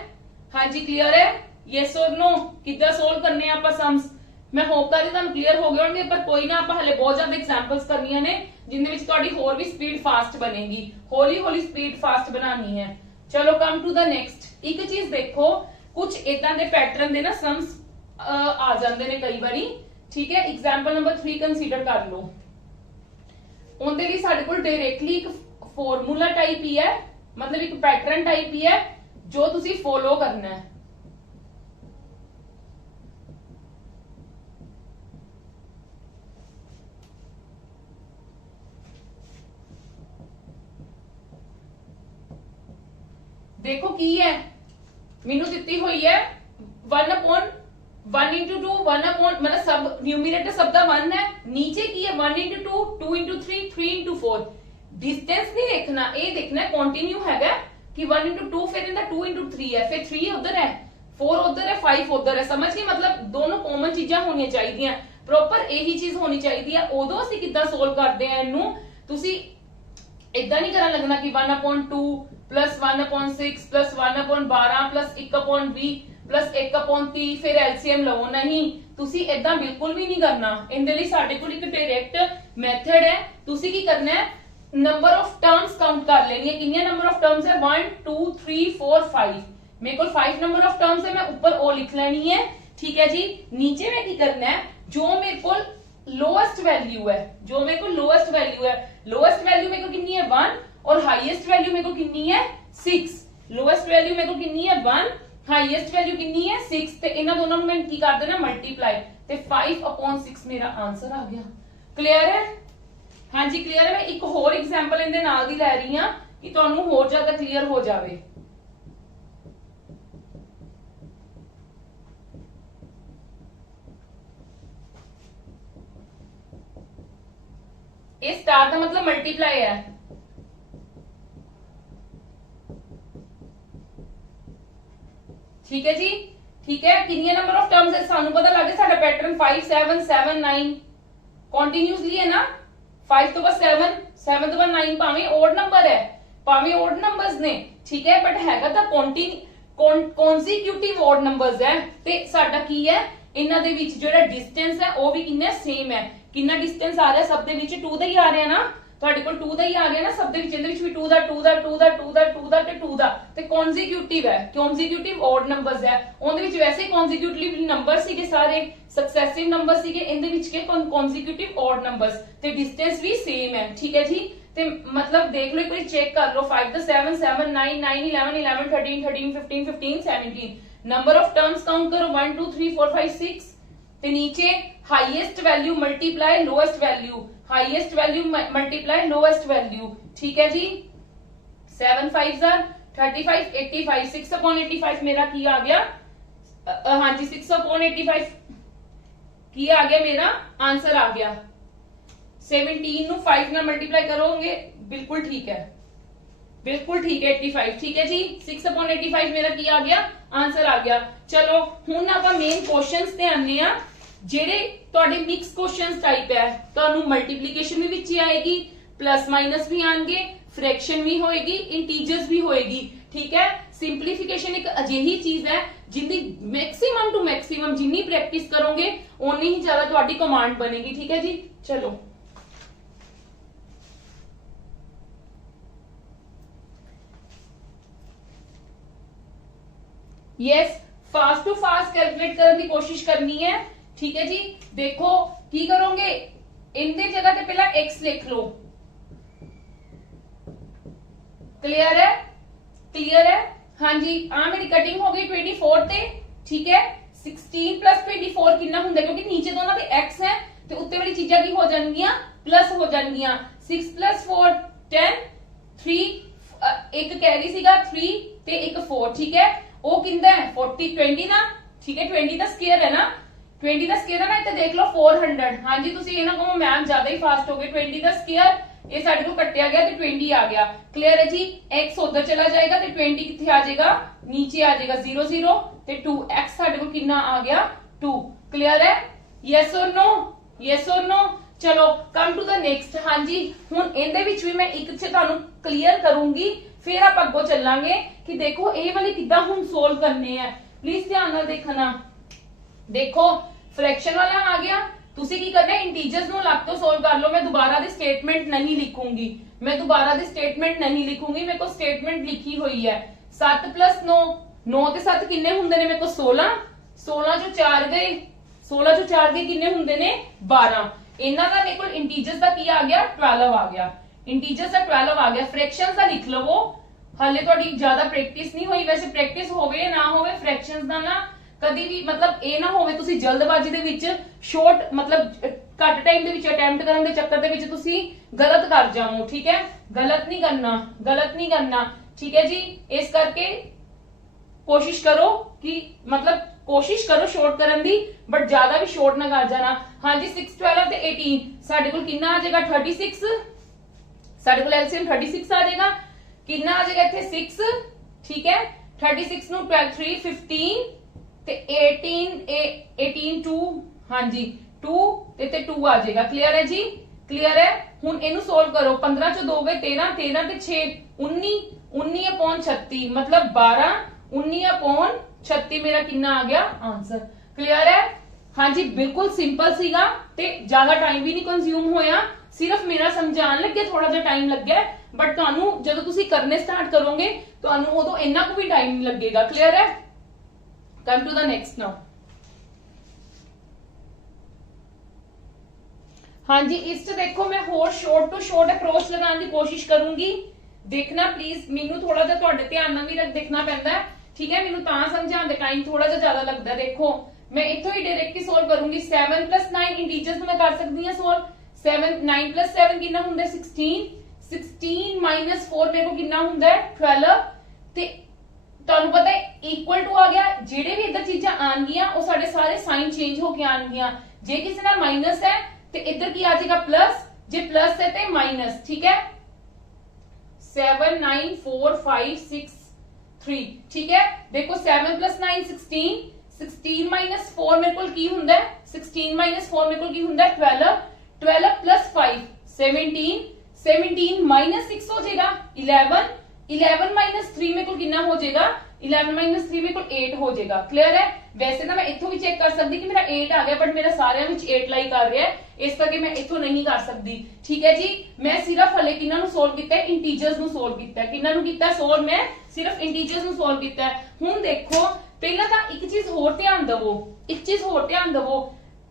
हाँ जी क्लियर है? यस और नो किदा सोल्व करने आप सम्स, मैं होप कर रही ਤੁਹਾਨੂੰ ਕਲੀਅਰ ਹੋ ਗਏ ਹੋਣਗੇ, ਪਰ ਕੋਈ ਨਾ ਆਪਾਂ ਹਲੇ ਬਹੁਤ ਜ਼ਿਆਦਾ ਐਗਜ਼ਾਮਪਲਸ ਕਰਨੀਆਂ ਨੇ ਜਿੰਦੇ ਵਿੱਚ ਤੁਹਾਡੀ ਹੋਰ ਵੀ ਸਪੀਡ ਫਾਸਟ ਬਣੇਗੀ, ਹੌਲੀ ਹੌਲੀ ਸਪੀਡ ਫਾਸਟ ਬਣਾਉਣੀ ਹੈ। ਚਲੋ ਕਮ ਟੂ ਦਾ ਨੈਕਸਟ। ਇੱਕ ਚੀਜ਼ ਦੇਖੋ, ਕੁਝ ਇਦਾਂ ਦੇ ਪੈਟਰਨ ਦੇ ਨਾ ਸਮਸ ਆ ਜਾਂਦੇ ਨੇ ਕਈ ਵਾਰੀ। ਠੀਕ ਹੈ, ਐਗਜ਼ਾਮਪਲ ਨੰਬਰ 3 ਕੰਸੀਡਰ ਕਰ ਲਓ। ਉਹਦੇ ਲਈ ਸਾਡੇ ਕੋਲ ਡਾਇਰੈਕਟਲੀ ਇੱਕ ਫਾਰਮੂਲਾ ਟਾਈਪ ਹੀ ਹੈ, ਮਤਲਬ ਇੱਕ ਪੈਟਰਨ ਟਾਈਪ ਹੀ ਹੈ ਜੋ ਤੁਸੀਂ ਫੋਲੋ ਕਰਨਾ ਹੈ। देखो की है, मेनू दिती हुई है 1/1 * 2 1/ मतलब सब न्यूमरेटर सब दा 1 है, नीचे की है 1 * 2 2 * 3 3 * 4। डिस्टेंस नहीं देखना, ये देखना कंटिन्यू हैगा कि 1 * 2 फिर इंदा 2 * 3 है, फिर 3 उधर है 4 उधर है 5 उधर है। समझ गए? मतलब दोनों कॉमन चीजां होनी चाहिए, प्रॉपर यही चीज होनी चाहिए। उदों ਅਸੀਂ ਕਿੱਦਾਂ सोल्व करते हैं ਇਹਨੂੰ, ਤੁਸੀਂ इदा नहीं करन लगना कि 1/2 + 1/6 + 1/12 + 1/20 + 1/30 फिर एलसीएम लो, नहीं तुसी इदा बिल्कुल भी नहीं करना। इहदे लई साडे कोल एक डायरेक्ट मेथड है। तुसी की करना है, नंबर ऑफ टर्म्स काउंट कर लेनी है। कितने नंबर ऑफ टर्म्स है 1 2 3 4 5, मेरे को 5 नंबर ऑफ टर्म्स है, मैं ऊपर ओ लिख लेनी है। ठीक है जी, नीचे में की करना है जो मेरे को लोएस्ट वैल्यू है, जो मेरे को लोएस्ट वैल्यू है, लोएस्ट वैल्यू मेरे को कितनी है 1 और हाईएस्ट वैल्यू मेरे को कितनी है 6। लोएस्ट वैल्यू मेरे को कितनी है 1, हाईएस्ट वैल्यू कितनी है 6, ते इन्हां दोनों ਨੂੰ मैं की कर देना मल्टीप्लाई, ते 5/6 मेरा आंसर आ गया। क्लियर है? हाँ जी क्लियर है। मैं एक होर एग्जांपल इनदे नाल दी लै रही हां कि तुहानू होर ज्यादा क्लियर हो जावे। ये स्टार का मतलब मल्टीप्लाई है। ठीक है जी, ठीक है। कितने नंबर ऑफ टर्म्स है सानू पता लग गया, साडा पैटर्न 5 7 7 9 कंटीन्यूअसली है ना। 5 तो बाद 7 7 तो बाद 9 भावें ओड नंबर है, भावें ओड नंबर्स ने, ठीक है, बट हैगा तां कॉन्सिक्यूटिव ओड नंबर्स है। ते साडा की है, इन्हां दे विच जेहड़ा डिस्टेंस है वो भी कितना सेम है। कितना डिस्टेंस आ रहा है सब दे विच 2 दा ही आ रहा है ना, ਤੁਹਾਡੇ ਕੋਲ 2 ਦਾ ਹੀ ਆ ਗਿਆ ਨਾ ਸਭ ਦੇ ਵਿੱਚ, ਇਹਦੇ ਵਿੱਚ ਵੀ 2 ਦਾ 2 ਦਾ 2 ਦਾ 2 ਦਾ 2 ਦਾ ਤੇ 2 ਦਾ, ਤੇ ਕੌਨਜ਼ੀਕਿਊਟਿਵ ਹੈ, ਕੌਨਜ਼ੀਕਿਊਟਿਵ ਔਡ ਨੰਬਰਸ ਹੈ, ਉਹਦੇ ਵਿੱਚ ਵੈਸੇ ਕੌਨਜ਼ੀਕਿਊਟਿਵ ਨੰਬਰ ਸੀਗੇ ਸਾਰੇ ਸਕਸੈਸਿਵ ਨੰਬਰ ਸੀਗੇ, ਇਹਦੇ ਵਿੱਚ ਕੇ ਕੌਨਜ਼ੀਕਿਊਟਿਵ ਔਡ ਨੰਬਰਸ, ਤੇ डिस्टेंस भी सेम है, ठीक है जी। ਤੇ मतलब देख लो एक बार चेक कर लो, 5 तो 7 7 9 9 11 11 13 13 15 15 17, नंबर ऑफ टर्म्स काउंट करो 1 2 3 4 5 6, ਤੇ ਨੀਚे highest value multiply lowest value, highest value multiply lowest value, ठीक है जी। 7 5 35 85, 6 अपॉन 85 मेरा की आ गया, हाँ जी 6 अपॉन 85 की आ गया, मेरा आंसर आ गया। 17 ਨੂੰ 5 ਨਾਲ ਮਲਟੀਪਲਾਈ ਕਰੋਗੇ, ਬਿਲਕੁਲ ਠੀਕ ਹੈ, ਬਿਲकुल ठीक है 85, ठीक है जी। 6 upon 85 मेरा की आ गया, आंसर आ गया। चलो ਹੁਣ ਆਪਾਂ ਮੇਨ ਕੁਐਸਚਨਸ ਤੇ ਆਨੇ ਆ, ਜਿਹੜੇ ਤੁਹਾਡੇ ਮਿਕਸ ਕੁਐਸਚਨਸ ਟਾਈਪ ਹੈ, ਤੁਹਾਨੂੰ ਮਲਟੀਪਲੀਕੇਸ਼ਨ ਵੀ ਵਿੱਚ ਹੀ ਆਏਗੀ, ਪਲੱਸ ਮਾਈਨਸ ਵੀ ਆਣਗੇ, ਫ੍ਰੈਕਸ਼ਨ ਵੀ ਹੋਏਗੀ, ਇੰਟੀਜਰਸ ਵੀ ਹੋਏਗੀ, ਠੀਕ ਹੈ। ਸਿੰਪਲੀਫਿਕੇਸ਼ਨ ਇੱਕ ਅਜਿਹੀ ਚੀਜ਼ ਹੈ ਜਿੰਦੀ ਮੈਕਸਿਮਮ ਟੂ ਮੈਕਸਿਮਮ ਜਿੰਨੀ ਪ੍ਰੈਕਟਿਸ ਕਰੋਗੇ ਓਨੀ ਹੀ ਜ਼ਿਆਦਾ ਤੁਹਾਡੀ ਕਮਾਂਡ ਬਣੇਗੀ, ਠੀਕ ਹੈ ਜੀ। ਚਲੋ yes, fast to fast calculate करने की कोशिश करनी है, ठीक है जी। देखो की करोगे, इनके जगह पे पहला x लिख लो, क्लियर है, क्लियर है, हाँ जी। आ मेरी कटिंग हो गई 24 ते, ठीक है। 16 प्लस 24 कितना हुंदा, क्योंकि नीचे दोनों पे x है ते उत्ते वाली चीजां की हो जाणगियां प्लस हो जाणगियां। 6 प्लस 4 10, 3 एक कैरी सीगा 3 ते एक 4, ठीक है। वो किंदा है 40 20 ना, ठीक है। 20 का स्क्वायर है ना, 20 का स्क्वायर है ना, इत्ते देख लो 400, हाँ जी। तुसी ये ना कहो मैम ज्यादा ही फास्ट हो गए, 20 का स्क्वायर ये साडे को कटिया गया ते 20 आ गया, क्लियर है जी। x उधर चला जाएगा ते 20 किथे आ जाएगा, नीचे आ जाएगा 0 0 ते 2, x साडे को कितना आ गया 2, क्लियर है। यस और नो, यस और नो। चलो कम टू द नेक्स्ट, हाँ जी। हुण इहदे विच भी मैं एक च तुहानू क्लियर करूंगी, फिर आप अगों चलांगे कि देखो ये वाली किद्दां हुण सोल्व करने हैं, प्लीज ध्यान नाल देखना। देखो फ्रैक्शन वाला आ गया, तुसी की करना है इंटीजर्स नूं अलग तो सोल्व कर लो। मैं दोबारा दी स्टेटमेंट नहीं लिखूंगी, मैं दोबारा दी स्टेटमेंट नहीं लिखूंगी, मेरे को स्टेटमेंट लिखी हुई है। 7 प्लस 9, 9 ते 7 किन्ने हुंदे ने, मेरे को 16, 16 जो 4 गए, 16 जो 4 गए किन्ने हुंदे ने 12। इन्हां दा मेरे को इंटीजर्स दा की आ गया 12 आ गया, इंटीजर्स का 12 आ गया। फ्रैक्शंस का लिख लवो, हाले थोड़ी ज्यादा प्रैक्टिस नहीं हुई, वैसे प्रैक्टिस होवे ना होवे फ्रैक्शंस दा ना कदी भी मतलब ए ना होवे तुसी जल्दबाजी दे विच शॉर्ट मतलब घट टाइम दे विच अटेम्प्ट करन दे चक्कर दे विच तुसी गलत कर जाओ, ठीक है। गलत नहीं करना, गलत नहीं करना, ठीक है जी। इस करके कोशिश करो कि मतलब कोशिश करो शॉर्ट करन दी, बट ज्यादा भी शॉर्ट ना कर जाना। हाँ जी 6 12 ते 18 साडे कोल कितना आ जाएगा 36, साडे कोल एलसीएम 36 आ जाएगा, कितना आ जाएगा इत्थे 6, ठीक है। 36 नु 12 3 15 ते 18 2, हाँ जी 2 ते 2 आ जाएगा, क्लियर है जी, क्लियर है। हुण इनू सोल्व करो, 15 चो 2 गए 13, 13 ते 6 19, 19 अपॉन 36 मतलब 12, 19 अपॉन 36 मेरा कितना आ गया आंसर, क्लियर है। हाँ जी बिल्कुल सिंपल सीगा ते ज्यादा टाइम भी नहीं कंज्यूम होया, सिर्फ मेरा समझाने लगे थोड़ा जिहा टाइम लग गया, बट तुहानू जदों तुसी करने स्टार्ट करोगे तुहानू उदों इन्ना को भी टाइम नहीं लगेगा, क्लियर है। Come to the next now. हाँ जी इस देखो मैं होर शॉर्ट टू शॉर्ट अप्रोच लगाने की कोशिश करूंगी, देखना प्लीज, मैनू थोड़ा जिहा तुहाडे ध्यान नाल भी देखना पैंदा है, ठीक है। मैनू तां समझाउण दे टाइम थोड़ा जिहा ज्यादा लगदा। देखो मैं इत्थों ही डायरेक्ट ही सोल्व करूंगी। 7 + 9 इंटीजर्स में कर सकती हूं सोल्व। 7 9 + 7 कितना हुंदा है 16, 16 - 4 मेरे को कितना हुंदा है 12 ते तुहानू पता है इक्वल टू आ गया। जेडे भी इधर चीजां आणगियां वो साडे सारे साइन चेंज होके आणगियां। जे किसी नाल माइनस है ते इधर की आ जाएगा प्लस, जे प्लस है ते माइनस, ठीक है। 7 9 4 5 6 3, ठीक है। देखो 7 + 9 16, 16 - 4 मेरे को की हुंदा है 16 - 4 मेरे को की हुंदा है 12, 12 + 5 17, 17 - 6 हो जाएगा 11, 11 - 3 मेरे को कितना हो जाएगा 11 माइनस 3 मेरे को 8 हो जाएगा। क्लियर है? वैसे तो मैं इथों भी चेक कर सकती कि मेरा 8 आ गया, बट मेरा सारे विच 8 लाई कर रहा है, इस करके मैं इथों नहीं कर सकती। ठीक है जी, मैं सिर्फ हले किन्हां नूं सोल्व कीता है, इंटीजर्स नूं सोल्व कीता है। किन्हां नूं कीता सोल्व? मैं सिर्फ इंटीजर्स नूं सोल्व कीता है। हुण देखो पहला तो एक चीज होर ध्यान दवो, एक चीज होर ध्यान दवो,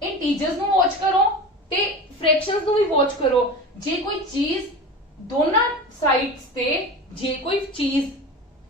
इंटीजर्स नूं वॉच करो ते फ्रैक्शंस नूं भी वॉच करो। जे कोई चीज दोनों साइड्स ते, जे कोई चीज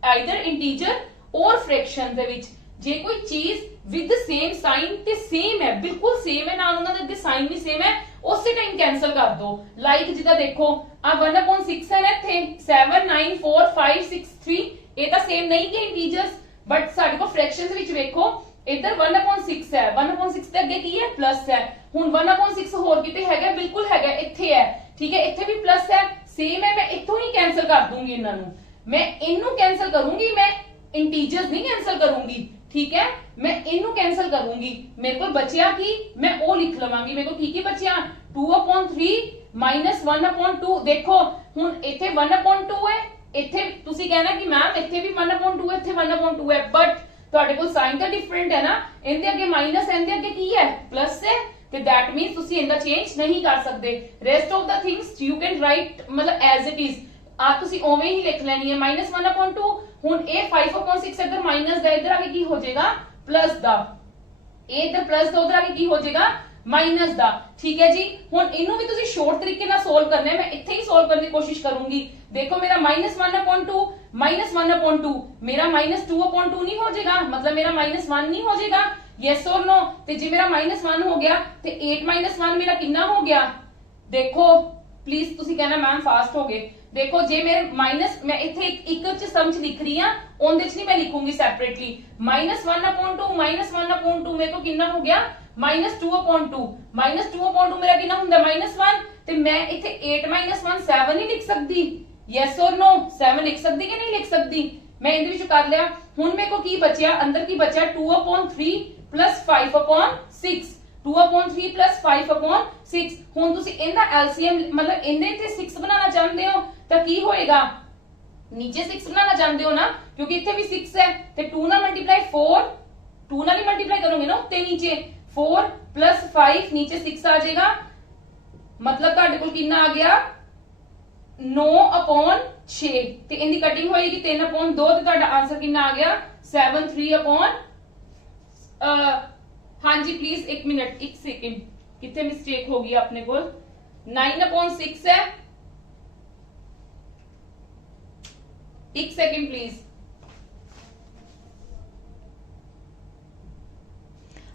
आइदर इंटीजर और फ्रैक्शन दे विच जे कोई चीज विद सेम साइन ते सेम है, बिल्कुल सेम है, नाल उन्हां दे साइन भी सेम है, उसी टाइम कैंसल कर दो। लाइक जिदा देखो आ 1/6 है इथे 7 9 4 5 6 3, ये तो सेम नहीं कि इंटीजर्स, बट साडे को फ्रैक्शंस विच देखो इधर 1/6 है, 1/6 दे अगे की है प्लस है। हुण 1/6 होर किते हैगा, बिल्कुल हैगा, इथे है। ठीक है, इथे भी प्लस है, सेम है, मैं इथों ही कैंसल कर दूंगी इन्हां नूं, मैं इनू कैंसल करूंगी, मैं इंटीजर्स नहीं कैंसल करूंगी। ठीक है, मैं इनू कैंसल करूंगी, मेरे को बचिया की मैं ओ लिख लवांगी, मेरे को की बचिया 2/3 माइनस 1/2। देखो हुण इथे 1/2 है, इथे तुसी कहना कि मैम इथे भी 1/2 है, इथे 1/2 है, बट ਤੁਹਾਡੇ ਕੋਲ ਸਾਈਨ ਤਾਂ ਡਿਫਰੈਂਟ ਹੈ ਨਾ, ਇਹਦੇ ਅੱਗੇ ਮਾਈਨਸ ਇਹਦੇ ਅੱਗੇ ਕੀ ਹੈ ਪਲੱਸ ਹੈ, ਤੇ that means ਤੁਸੀਂ ਇਹਦਾ ਚੇਂਜ ਨਹੀਂ ਕਰ ਸਕਦੇ। rest of the things you can write ਮਤਲਬ as it is, ਆ ਤੁਸੀਂ ਉਵੇਂ ਹੀ ਲਿਖ ਲੈਣੀ ਹੈ -1/2। ਹੁਣ ਇਹ 5/6 ਇਧਰ ਮਾਈਨਸ ਦਾ, ਇਧਰ ਆਗੇ ਕੀ ਹੋ ਜਾਏਗਾ ਪਲੱਸ ਦਾ, ਇਹ ਇਧਰ ਪਲੱਸ ਦਾ, ਉਧਰ ਆਗੇ ਕੀ ਹੋ ਜਾਏਗਾ ਮਾਈਨਸ ਦਾ। ਠੀਕ ਹੈ ਜੀ, ਹੁਣ ਇਹਨੂੰ ਵੀ ਤੁਸੀਂ ਸ਼ੋਰਟ ਤਰੀਕੇ ਨਾਲ ਸੋਲਵ ਕਰਨਾ ਹੈ, ਮੈਂ ਇੱਥੇ ਹੀ ਸੋਲਵ ਕਰਨ ਦੀ ਕੋਸ਼ਿਸ਼ ਕਰੂੰਗੀ। देखो मेरा -1/2 -1/2 मेरा -2/2 नहीं हो जाएगा, मतलब मेरा -1 नहीं हो जाएगा, यस और नो? ते जे मेरा -1 हो गया ते 8 - 1 मेरा कितना हो गया? देखो प्लीज तुसी कहना मैम फास्ट हो गए। देखो जे मेरे माइनस, मैं इथे एक च सम च लिख रही हां, ओंदे च नहीं मैं लिखूंगी सेपरेटली। -1/2 -1/2 मेरे को कितना हो गया -2/2 -2/2 मेरा कितना हुंदा -1, ते मैं इथे 8 - 1 7 नहीं लिख सकती, यस और नो? 7 लिख सकती कि नहीं लिख सकती? मैं इहदे विच कर लिया। हुण मेरे को की बचिया, अंदर की बचिया 2/3 प्लस 5/6, 2/3 प्लस 5/6। हुण तुसी इहदा एलसीएम मतलब इहदे ते 6 बनाना चाहते हो तो की होएगा, नीचे 6 बनाना चाहते हो ना, क्योंकि इथे भी 6 है, ते 2 नाल मल्टीप्लाई 4, 2 नाल ही मल्टीप्लाई करोगे ना उत्ते नीचे 4 प्लस 5 नीचे 6 आ जाएगा, मतलब तुहाडे कोल कितना आ गया 9/6, ਤੇ ਇਹਦੀ ਕਟਿੰਗ ਹੋਏਗੀ 3/2, ਤੇ ਤੁਹਾਡਾ ਆਨਸਰ ਕਿੰਨਾ ਆ ਗਿਆ 7 3/, ਹਾਂਜੀ प्लीज एक मिनट एक सेकंड, कितने मिस्टेक हो गई अपने को, 9/6 है, एक सेकंड प्लीज।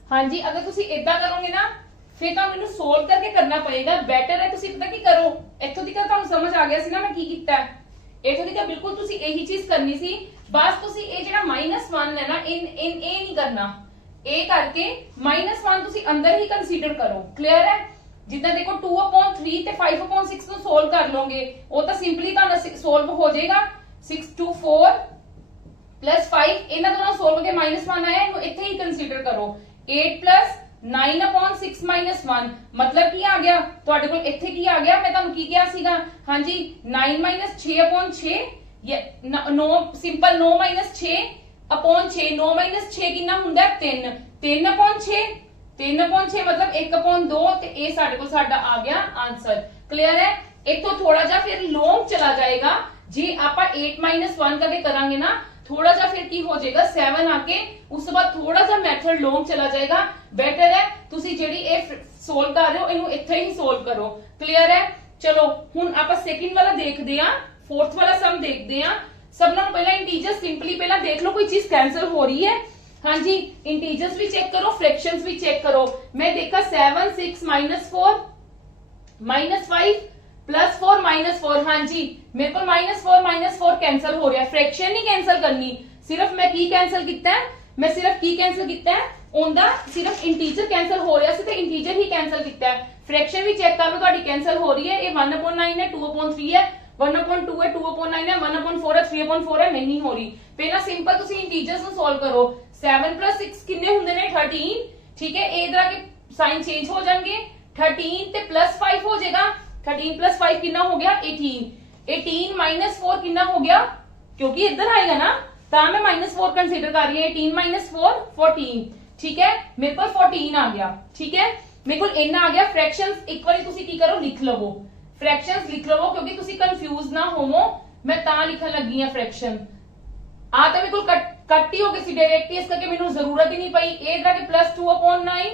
हाँ जी, अगर तुसी इदा करोगे ना फिर तो मैंने सोल्व करके करना पड़ेगा, बेटर है तुसी पता की करो, इथों तक तुहानू समझ आ गया सी ना मैं की कीता है, इथों तक बिल्कुल तुसी यही चीज करनी सी, बस तुसी ये जेड़ा -1 है ना इन नहीं करना, ए करके -1 तुसी अंदर ही कंसीडर करो। क्लियर है? जिद्दां देखो 2/3 ते 5/6 ਨੂੰ ਸੋਲਵ ਕਰ ਲੋਗੇ, ਉਹ ਤਾਂ ਸਿੰਪਲੀ ਤਾਂ ਸੋਲਵ ਹੋ ਜਾਏਗਾ। 6 2 4 +5 ਇਹਨਾਂ ਦੋਨਾਂ ਸੋਲਵ ਕਰਕੇ -1 ਆਇਆ, ਇਹਨੂੰ ਇੱਥੇ ਹੀ ਕੰਸੀਡਰ ਕਰੋ। 8 9/6 -1 मतलब की आ गया ਤੁਹਾਡੇ ਕੋਲ ਇੱਥੇ ਕੀ ਆ ਗਿਆ, ਮੈਂ ਤੁਹਾਨੂੰ ਕੀ ਕਿਹਾ ਸੀਗਾ, ਹਾਂਜੀ 9 - 6/6 9 ਸਿੰਪਲ 9 - 6/6 9 - 6 ਕਿੰਨਾ ਹੁੰਦਾ 3 3/6 3/6 मतलब 1/2, ਤੇ ਇਹ ਸਾਡੇ ਕੋਲ ਸਾਡਾ ਆ ਗਿਆ ਆਨਸਰ। क्लियर है? ਇੱਥੋਂ ਥੋੜਾ ਜਿਹਾ ਫਿਰ ਲੌਂਗ ਚਲਾ ਜਾਏਗਾ, ਜੇ ਆਪਾਂ 8 - 1 ਕਰਕੇ ਕਰਾਂਗੇ ਨਾ थोड़ा सा फिर की हो जाएगा 7 आके, उस बाद थोड़ा सा मेथड लॉन्ग चला जाएगा। बेटर है तुसी जेडी ए सोल्व कर रहे हो इनु इथे ही सोल्व करो। क्लियर है? चलो हुन आपां सेकंड वाला देखदे हां, फोर्थ वाला सम देखदे हां। सब नालों पहला इंटीजर सिंपली पहला देख लो कोई चीज कैंसिल हो रही है। हाँ जी, इंटीजर्स भी चेक करो, फ्रैक्शंस भी चेक करो। मैं देखा 7 6 -4 -5 +4 -4, हाँ जी मेरे को -4 कैंसल हो रहा है, फ्रैक्शन नहीं कैंसल करनी, सिर्फ मैं की कैंसल किया है, मैं सिर्फ की कैंसल किया है, ओंदा सिर्फ इंटीजर कैंसल हो रहा सी ते इंटीजर ही कैंसल किया है। फ्रैक्शन भी चेक कर लो ਤੁਹਾਡੀ कैंसल हो रही है, ये 1/9 है 2/3 है 1/2 है 2/9 है 1/4 है 3/4 है, नहीं हो रही। पहला सिंपल तुसी इंटीजर्स ਨੂੰ ਸੋਲਵ ਕਰੋ। 7 + 6 ਕਿੰਨੇ ਹੁੰਦੇ ਨੇ 13, ठीक है, इधर आके साइन चेंज हो जाएंगे, 13 ਤੇ +5 हो जाएगा, 13 + 5 कितना हो गया 18 18 - 4 कितना हो गया, क्योंकि इधर आएगा ना ਤਾਂ मैं -4 कंसीडर कर रही हूं। 18 माइनस 4 14, ठीक है, मेरे को 14 आ गया, ठीक है, मेरे को इतना आ गया। फ्रैक्शंस एक बार तुसी की करो लिख लवो, फ्रैक्शंस लिख लवो क्योंकि तुसी कंफ्यूज ना होवो, मैं ता लिखन लगी हां फ्रैक्शन। आ तो मेरे को कट ही हो गई सी डायरेक्ट ही, इस करके मेनू जरूरत ही नहीं पई। ए इधर के +2/9,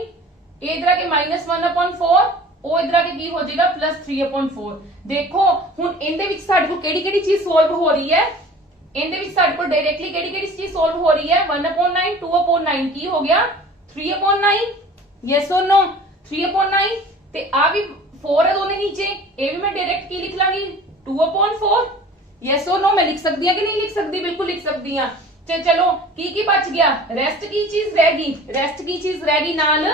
ए इधर के -1/4, ਉਹ ਇਧਰ ਆ ਕੇ ਕੀ ਹੋ ਜਾਏਗਾ +3/4। ਦੇਖੋ ਹੁਣ ਇਹਦੇ ਵਿੱਚ ਸਾਡੇ ਕੋਲ ਕਿਹੜੀ ਚੀਜ਼ ਸੋਲਵ ਹੋ ਰਹੀ ਹੈ, ਇਹਦੇ ਵਿੱਚ ਸਾਡੇ ਕੋਲ ਡਾਇਰੈਕਟਲੀ ਕਿਹੜੀ ਚੀਜ਼ ਸੋਲਵ ਹੋ ਰਹੀ ਹੈ। 1/9 2/9 ਕੀ ਹੋ ਗਿਆ 3/9, ਯੈਸ অর नो 3/9। ਤੇ ਆ ਵੀ 4 ਹੈ ਦੋਨੇ ਨੀਚੇ, ਇਹ ਵੀ ਮੈਂ ਡਾਇਰੈਕਟ ਕੀ ਲਿਖ ਲਾਂਗੀ 2/4, ਯੈਸ অর नो। मैं लिख सकती हूं कि नहीं लिख सकती, बिल्कुल लिख सकती हूं। चलो की बच गया, रेस्ट की चीज रह गई, रेस्ट की चीज रह गई नाल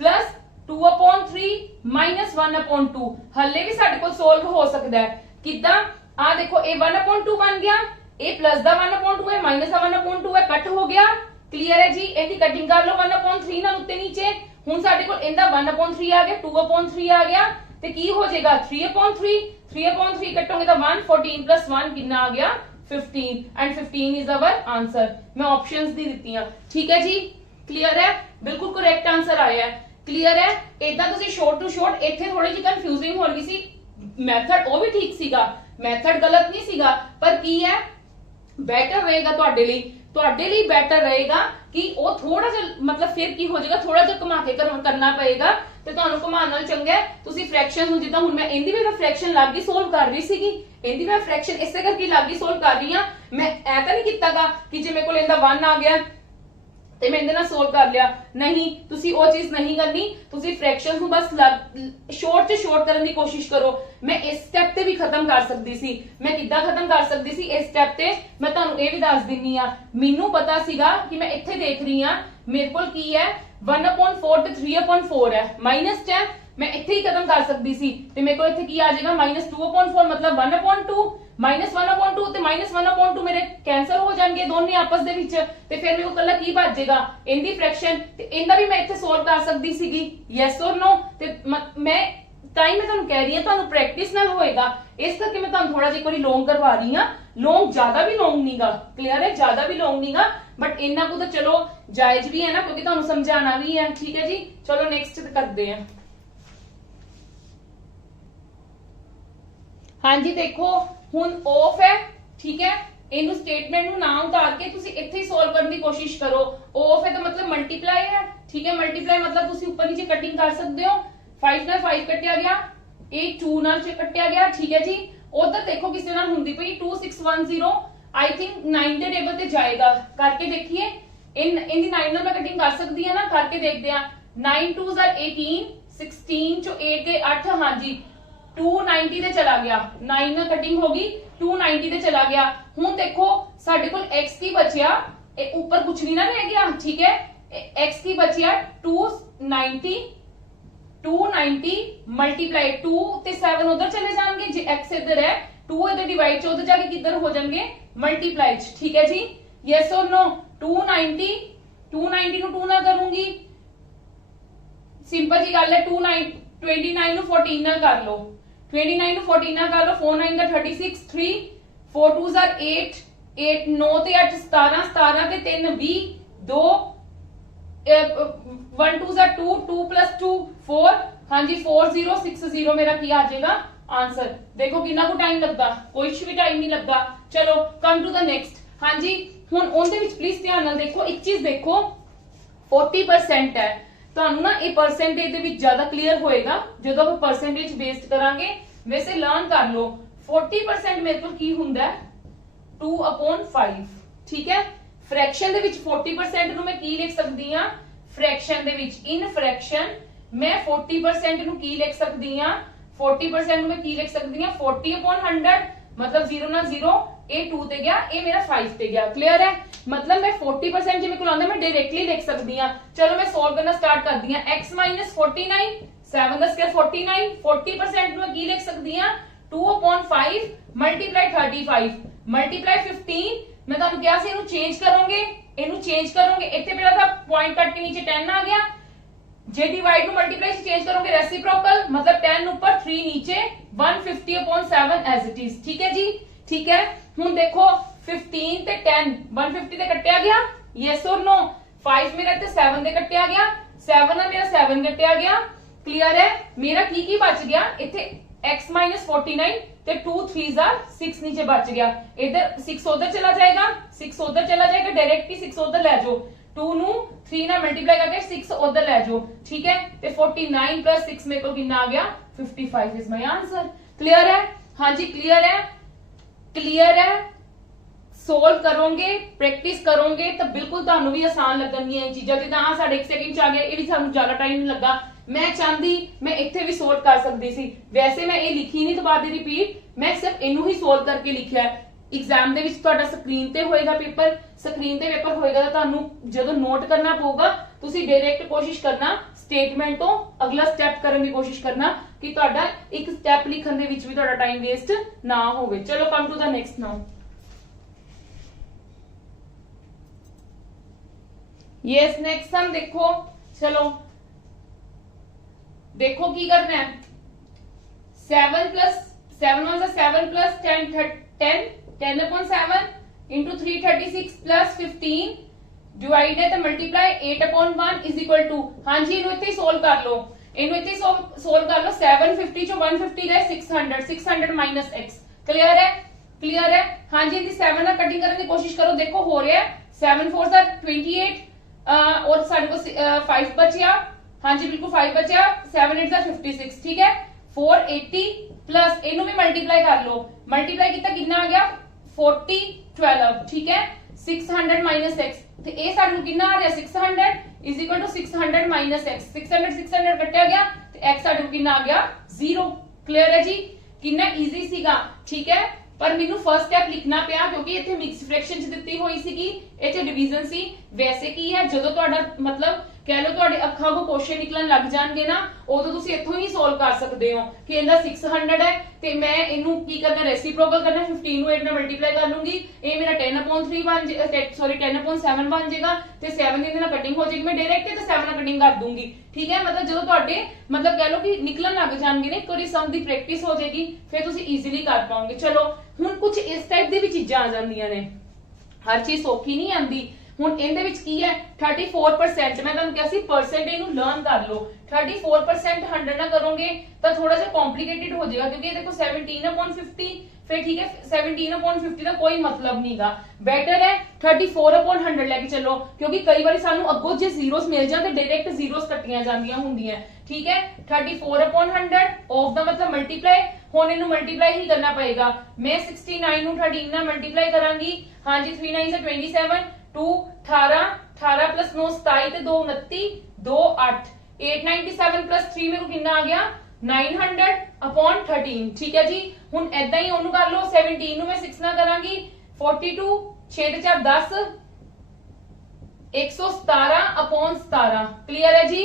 +2/3 -1/2। हले भी साडे कोल सोल्व हो सकता है किदां, आ देखो ये 1/2 बन गया, ये प्लस दा 1/2 है माइनस दा 1/2 है, कट हो गया। क्लियर है जी, ਇਹਦੀ कटिंग कर लो 1/3 ਨਾਲ ਉੱਤੇ नीचे। ਹੁਣ ਸਾਡੇ ਕੋਲ ਇਹਦਾ 1/3 आ गया, 2/3 आ गया ਤੇ ਕੀ ਹੋ ਜਾਏਗਾ 3/3। 3/3 कटोगे तो 1, 14 + 1 कितना आ गया 15, एंड 15 इज अवर आंसर। मैं ऑप्शंस नहीं दी हैं, ठीक है जी, क्लियर है, बिल्कुल करेक्ट आंसर आया है। क्लियर है, इदा तुसी शॉर्ट टू शॉर्ट इत्थे थोड़ी जी कंफ्यूजिंग हो गई सी, मैथड वो भी ठीक सीगा, मैथड गलत नहीं सीगा, पर की है बेटर रहेगा ਤੁਹਾਡੇ ਲਈ बेटर रहेगा कि वो थोड़ा जिहा मतलब फिर की हो जाएगा, थोड़ा जिहा घुमा के करना पएगा ਤੇ ਤੁਹਾਨੂੰ ਘੁਮਾਉਣ ਨਾਲ ਚੰਗਾ ਹੈ। ਤੁਸੀਂ ਫ੍ਰੈਕਸ਼ਨ ਨੂੰ ਜਿੱਦਾਂ ਹੁਣ ਮੈਂ ਇਹਦੀ ਵੀ ਫ੍ਰੈਕਸ਼ਨ ਲੱਗ ਗਈ ਸੋਲਵ ਕਰ ਰਹੀ ਸੀਗੀ, ਇਹਦੀ ਮੈਂ ਫ੍ਰੈਕਸ਼ਨ ਇਸੇ ਕਰਕੇ ਲੱਗ ਗਈ ਸੋਲਵ ਕਰ ਰਹੀ ਹਾਂ। ਮੈਂ ਐ ਤਾਂ ਨਹੀਂ ਕੀਤਾਗਾ ਕਿ ਜੇ ਮੇਰੇ ਕੋਲ ਇਹਦਾ 1 ਆ ਗਿਆ ਤੇ ਮੈਂ ਇਹਦੇ ਨਾਲ ਸੋਲਵ ਕਰ ਲਿਆ, ਨਹੀਂ, ਤੁਸੀਂ ਉਹ ਚੀਜ਼ ਨਹੀਂ ਕਰਨੀ। ਤੁਸੀਂ ਫ੍ਰੈਕਸ਼ਨਸ ਨੂੰ ਬਸ ਸ਼ੋਰਟ ਚ ਸ਼ੋਰਟ ਕਰਨ ਦੀ ਕੋਸ਼ਿਸ਼ ਕਰੋ। ਮੈਂ ਇਸ ਸਟੈਪ ਤੇ ਵੀ ਖਤਮ ਕਰ ਸਕਦੀ ਸੀ, ਮੈਂ ਕਿੱਦਾਂ ਖਤਮ ਕਰ ਸਕਦੀ ਸੀ ਇਸ ਸਟੈਪ ਤੇ ਮੈਂ ਤੁਹਾਨੂੰ ਇਹ ਵੀ ਦੱਸ ਦਿੰਨੀ ਆ। ਮੈਨੂੰ ਪਤਾ ਸੀਗਾ ਕਿ ਮੈਂ ਇੱਥੇ ਦੇਖ ਰਹੀ ਆ ਮੇਰੇ ਕੋਲ ਕੀ ਹੈ 1/4 ਤੇ 3/4 ਹੈ, ਮਾਈਨਸ 10 मैं इत्थे ही खत्म कर सकती सी ते मेरे को इत्थे की आ जाएगा -2/4 मतलब 1/2 -1/2 ते -1/2 मेरे कैंसल हो जाएंगे दोनों आपस दे विच ते फिर मेरे को कल्ला की बच जाएगा इनदी फ्रैक्शन ते इंदा भी मैं इत्थे सोल्व कर सकती सीगी यस और नो ते मैं टाइम मैं तुहानू कह रही हां तुहानू प्रैक्टिस नाल होएगा इस करके मैं तुहानू थोड़ा जिहा लॉन्ग करवा रही हां लॉन्ग ज्यादा भी लॉन्ग नहींगा क्लियर है ज्यादा भी लॉन्ग नहींगा बट इन्ना को तो चलो जायज भी है ना क्योंकि तुहानू समझाना भी है ठीक है जी चलो नेक्स्ट करते हैं हाँ जी देखो हुन ऑफ है ठीक है इनू स्टेटमेंट ना उतार के तुसी इत्थे ही सोल्व करने की कोशिश करो ऑफ है तो मतलब मल्टीप्लाई है ठीक है मल्टीप्लाई मतलब तुसी ऊपर नीचे कटिंग कर सकते हो 5 नाल 5 कटिया गया ये 2 नाल कटिया गया ठीक है जी उधर देखो किसी नाल हुंदी पई 2610 आई थिंक 9 दे टेबल ते जाएगा करके देखिए इन दी 9 नाल मैं कटिंग कर सकती है ना करके देखते हैं 9 2s are 18 16 चो 8 गए 8 हां जी 290 ਤੇ ਚਲਾ ਗਿਆ 9 ਨਾਲ ਕਟਿੰਗ ਹੋ ਗਈ 290 ਤੇ ਚਲਾ ਗਿਆ ਹੁਣ ਦੇਖੋ ਸਾਡੇ ਕੋਲ x ਕੀ ਬਚਿਆ ਇਹ ਉੱਪਰ ਕੁਝ ਨਹੀਂ ਨਾ ਰਹਿ ਗਿਆ ਠੀਕ ਹੈ x ਕੀ ਬਚਿਆ 290 ਮਲਟੀਪਲਾਈ 2 ਤੇ 7 ਉਧਰ ਚਲੇ ਜਾਣਗੇ ਜੇ x ਇੱਧਰ ਹੈ 2 ਇੱਧਰ ਡਿਵਾਈਡ ਚ ਉਧਰ ਜਾ ਕੇ ਕਿੱਧਰ ਹੋ ਜਾਣਗੇ ਮਲਟੀਪਲਾਈ ਚ ਠੀਕ ਹੈ ਜੀ ਯੈਸ অর नो 290 ਨੂੰ 2 ਨਾਲ ਕਰੂੰਗੀ ਸਿੰਪਲ ਜੀ ਗੱਲ ਹੈ 29 ਨੂੰ 14 ਨਾਲ ਕਰ ਲਓ 29 ਨੂੰ 14 ਨਾਲ ਕਰ ਲਓ 4 9 ਦਾ 36 3 4 2s are 8 8 9 ਤੇ 8 17 17 ਤੇ 3 20 2 1 2s are 2 2 plus 2 4 हाँ जी 4060 मेरा की आ जाएगा आंसर देखो कितना को टाइम लगता कुछ भी टाइम नहीं लगता चलो कम टू द नेक्स्ट हाँ जी हुन उनदे विच प्लीज ध्यान नाल देखो एक चीज देखो 40% है ਤੁਹਾਨੂੰ ਨਾ ਇਹ ਪਰਸੈਂਟੇਜ ਦੇ ਵਿੱਚ ਜ਼ਿਆਦਾ ਕਲੀਅਰ ਹੋਏਗਾ ਜਦੋਂ ਆਪਾਂ ਪਰਸੈਂਟੇਜ ਬੇਸਡ ਕਰਾਂਗੇ ਵੈਸੇ ਲਰਨ ਕਰ ਲਓ 40% ਮੇਰੇ ਕੋਲ ਕੀ ਹੁੰਦਾ ਹੈ 2/5 ਠੀਕ ਹੈ ਫ੍ਰੈਕਸ਼ਨ ਦੇ ਵਿੱਚ 40% ਨੂੰ ਮੈਂ ਕੀ ਲਿਖ ਸਕਦੀ ਆ ਫ੍ਰੈਕਸ਼ਨ ਦੇ ਵਿੱਚ ਇਨ ਫ੍ਰੈਕਸ਼ਨ ਮੈਂ 40% ਨੂੰ ਕੀ ਲਿਖ ਸਕਦੀ ਆ 40% ਨੂੰ ਮੈਂ ਕੀ ਲਿਖ ਸਕਦੀ ਆ 40/100 मतलब 0 ना 0 ए 2 ਤੇ ਗਿਆ ਇਹ ਮੇਰਾ 5 ਤੇ ਗਿਆ ਕਲੀਅਰ ਹੈ मतलब मैं 40% ਜਿਵੇਂ ਕੋਲ ਆਉਂਦਾ ਮੈਂ ਡਾਇਰੈਕਟਲੀ ਲਿਖ ਸਕਦੀ ਆ ਚਲੋ ਮੈਂ ਸੋਲਵ ਕਰਨਾ ਸਟਾਰਟ ਕਰਦੀ ਆ x 49 7 ਦਾ ਸਕੁਅਰ 49 40% ਨੂੰ ਕੀ ਲਿਖ ਸਕਦੀ ਆ 2/5 ਮਲਟੀਪਲਾਈ 35 ਮਲਟੀਪਲਾਈ 15 ਮੈਂ ਤੁਹਾਨੂੰ ਕਿਹਾ ਸੀ ਇਹਨੂੰ ਚੇਂਜ ਕਰੋਗੇ ਇੱਥੇ ਪਹਿਲਾਂ ਤਾਂ ਪੁਆਇੰਟ ਕੱਟ ਕੇ ਨੀਚੇ 10 ਆ ਗਿਆ जे डिवाइड टू मल्टीप्लाई से चेंज करोगे रेसिप्रोकल मतलब 10 ऊपर 3 नीचे 150/7 एज इट इज ठीक है जी ठीक है। हुण देखो 15 ते 10 150 ते कट्टिया गया, यस और नो। 5 मेरा ते 7 दे कट्टिया गया, 7 है मेरा 7 कट्टिया गया। क्लियर है। मेरा की बच गया इथे x माइनस 49 ते 2 3 6 नीचे बच गया। इधर 6 उधर चला जाएगा, 6 उधर चला जाएगा, डायरेक्ट ही 6 उधर ले जाओ, 2 नु 3 ना मल्टीप्लाई करके 6 उधर ले जाओ, ठीक है। ते 49 प्लस 6 मेरे को कितना आ गया 55 इज माय आंसर। क्लियर है? हाँ जी क्लियर है, क्लियर है। सोल्व करोगे प्रैक्टिस करोगे तो बिल्कुल ਤੁਹਾਨੂੰ भी आसान लगणगीਆਂ चीजां। जिद्दां आ साडे 1 सेकंड च आ गया, ये भी ਸਾਨੂੰ ज्यादा टाइम नहीं लगा। मैं चाहती मैं इत्थे भी सोल्व कर सकती सी, वैसे मैं ये लिखी नहीं दोबारा दी रिपीट, मैं सिर्फ इनू ही सोल्व करके लिखिया है। एग्जाम ਦੇ ਵਿੱਚ ਤੁਹਾਡਾ ਸਕਰੀਨ ਤੇ ਹੋਏਗਾ ਪੇਪਰ, ਸਕਰੀਨ ਤੇ ਪੇਪਰ ਹੋਏਗਾ ਤਾਂ ਤੁਹਾਨੂੰ ਜਦੋਂ ਨੋਟ ਕਰਨਾ ਪਊਗਾ ਤੁਸੀਂ ਡਾਇਰੈਕਟ ਕੋਸ਼ਿਸ਼ ਕਰਨਾ ਸਟੇਟਮੈਂਟ ਤੋਂ ਅਗਲਾ ਸਟੈਪ ਕਰਨ ਦੀ ਕੋਸ਼ਿਸ਼ ਕਰਨਾ ਕਿ ਤੁਹਾਡਾ ਇੱਕ ਸਟੈਪ ਲਿਖਣ ਦੇ ਵਿੱਚ ਵੀ ਤੁਹਾਡਾ ਟਾਈਮ ਵੇਸਟ ਨਾ ਹੋਵੇ। ਚਲੋ come to the next now. Yes next sum देखो, चलो देखो की करना है। 7 plus 7 one 7 plus 10 upon 7 into 336 plus 15 divide है तो multiply 8 upon 1 is equal to. हाँ जी इन्हों इत्थे सोल्व कर लो, इन्हों इत्थे सोल्व कर लो। 750 चो 150 गए 600, 600 माइनस x। क्लियर है? क्लियर है। हाँ जी इनकी 7 ना कटिंग करने की कोशिश करो, देखो हो रहा है 7 4 28 और साढ़े को 5 बचिया। हाँ जी बिल्कुल 5 बचिया, 7 8 56, ठीक है। 480 प्लस इनू भी मल्टीप्लाई कर लो, मल्टीप्लाई कितना कितना आ गया 40 12, ठीक है। 600 माइनस एक्स तो ये साढ़े को कितना आ गया 600 is equal to 600 minus x. 600 600 कटिया गया तो एक्स साढ़े को कितना आ गया 0। क्लियर है जी, कितना इजी सीगा, ठीक है। पर मैनू फर्स्ट स्टेप लिखना पिया क्योंकि इत्थे मिक्स फ्रैक्शन च दित्ती हुई सीगी, इत्थे डिवीजन सी। वैसे की है जदों तुहाडा मतलब कह लो तुहाडे अखां को क्वेश्चन निकलन लग जाणगे ना, उदों तुसीं इत्थों ही सोल्व कर सकदे हो कि इहदा 600 है ते मैं इहनू की करना रेसिप्रोकल करना 15 नू 8 नाल मल्टीप्लाई कर लूंगी, ये मेरा 10/3 बन सॉरी 10/7 बन जाएगा ते 7 इहदे नाल कटिंग हो जाएगी, मैं डायरेक्ट ते 7 नाल कटिंग कर दूंगी, ठीक है। मतलब जदों तुहाडे मतलब कह लो कि निकलन लग जाणगे ना, एक बारी सम दी प्रैक्टिस हो जाएगी फिर तुसीं इजीली कर पाओगे। चलो हुण कुछ इस टाइप दी भी चीजां आ जांदियां ने, हर चीज सौखी नहीं आंदी। हुण इहदे विच की है 34%, मैं तुहानू कहा सी परसेंट इहनू लर्न कर लो। 34% 100 ना करोगे तो थोड़ा सा कॉम्प्लिकेटेड हो जाएगा क्योंकि देखो 17/50 फिर ठीक है 17/50 का कोई मतलब नहींगा। बेटर है 34/100 लेके चलो क्योंकि कई बार सानू अगों जे जीरोस मिल जाते डायरेक्ट जीरोस कट्टियां जांदियां हुंदियां, ठीक है। 34/100 ऑफ द मतलब मल्टीप्लाई, हुण इहनू मल्टीप्लाई ही करना पड़ेगा। मैं 69 नू 13 नाल मल्टीप्लाई करांगी। हां जी 3 9 से 27 2 18 18 प्लस 9 27 ते 2 29 2 8 897 प्लस 3 मेरे को कितना आ गया 900/13, ठीक है जी। हुण ऐदा ही ओनू कर लो 17 नू मैं 6 ना करांगी 42 6 ते 4 10 117/17। क्लियर है जी,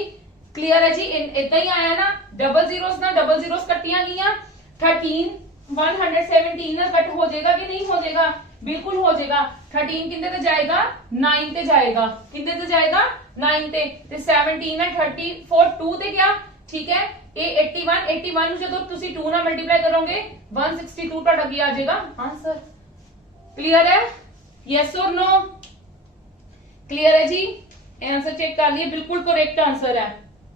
क्लियर है जी। ऐदा ही आया ना, डबल जीरोस कट्टियां गईयां 13 117 ना कट हो जाएगा कि नहीं हो जाएगा, बिल्कुल हो जाएगा। 13 किंदे ते जाएगा 9 ते जाएगा, किंदे ते जाएगा 9 ते 17 है 34 2 ते गया, ठीक है। ये 81 जदों तुसी 2 ना मल्टीप्लाई करोगे 162 ਤੁਹਾਡਾ ਕੀ ਆ ਜਾਏਗਾ आंसर। क्लियर है, यस और नो? क्लियर है जी, आंसर चेक कर लिए, बिल्कुल करेक्ट आंसर है।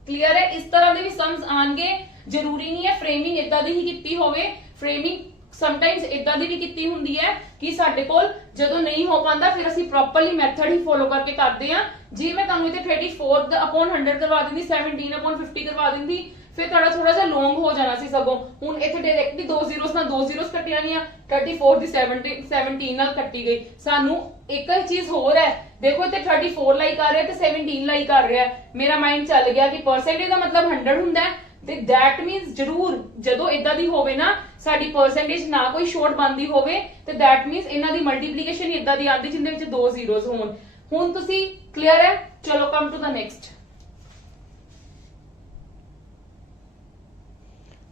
क्लियर है, इस तरह के भी सम्स आएंगे, जरूरी नहीं है फ्रेमिंग इदां दी ही कीती होवे। फ्रेमिंग समटाइम्स इदां दी भी कीती हुंदी है कि साडे कोल जदों नहीं हो पांदा फिर ਅਸੀਂ प्रॉपरली मेथड ही फॉलो करके करते हैं। जी मैं ਤੁਹਾਨੂੰ इथे 34/100 करवा दिंदी 17/50 करवा दिंदी फिर थोड़ा थोड़ा सा लॉन्ग हो जाना सी सगों। हुण इथे डायरेक्टली 2 जीरोस ना 2 जीरोस कट्टियां गईयां 34 दी 17 नाल कट्टी गई। सानू एक ही चीज होर है, देखो इथे 34 लाई कर रहा है ते 17 लाई कर रहा है, मेरा माइंड चल गया कि परसेंटेज का मतलब 100 हुंदा है ते दैट मीन्स जरूर जदों इदां दी होवे ना साडी परसेंटेज ना कोई शॉर्ट बनदी होवे ते दैट मीन्स इन्हां दी मल्टीप्लिकेशन इदां दी आंदी जिंदे विच 2 जीरोस होण। हुण तुसी क्लियर है, चलो कम टू द नेक्स्ट।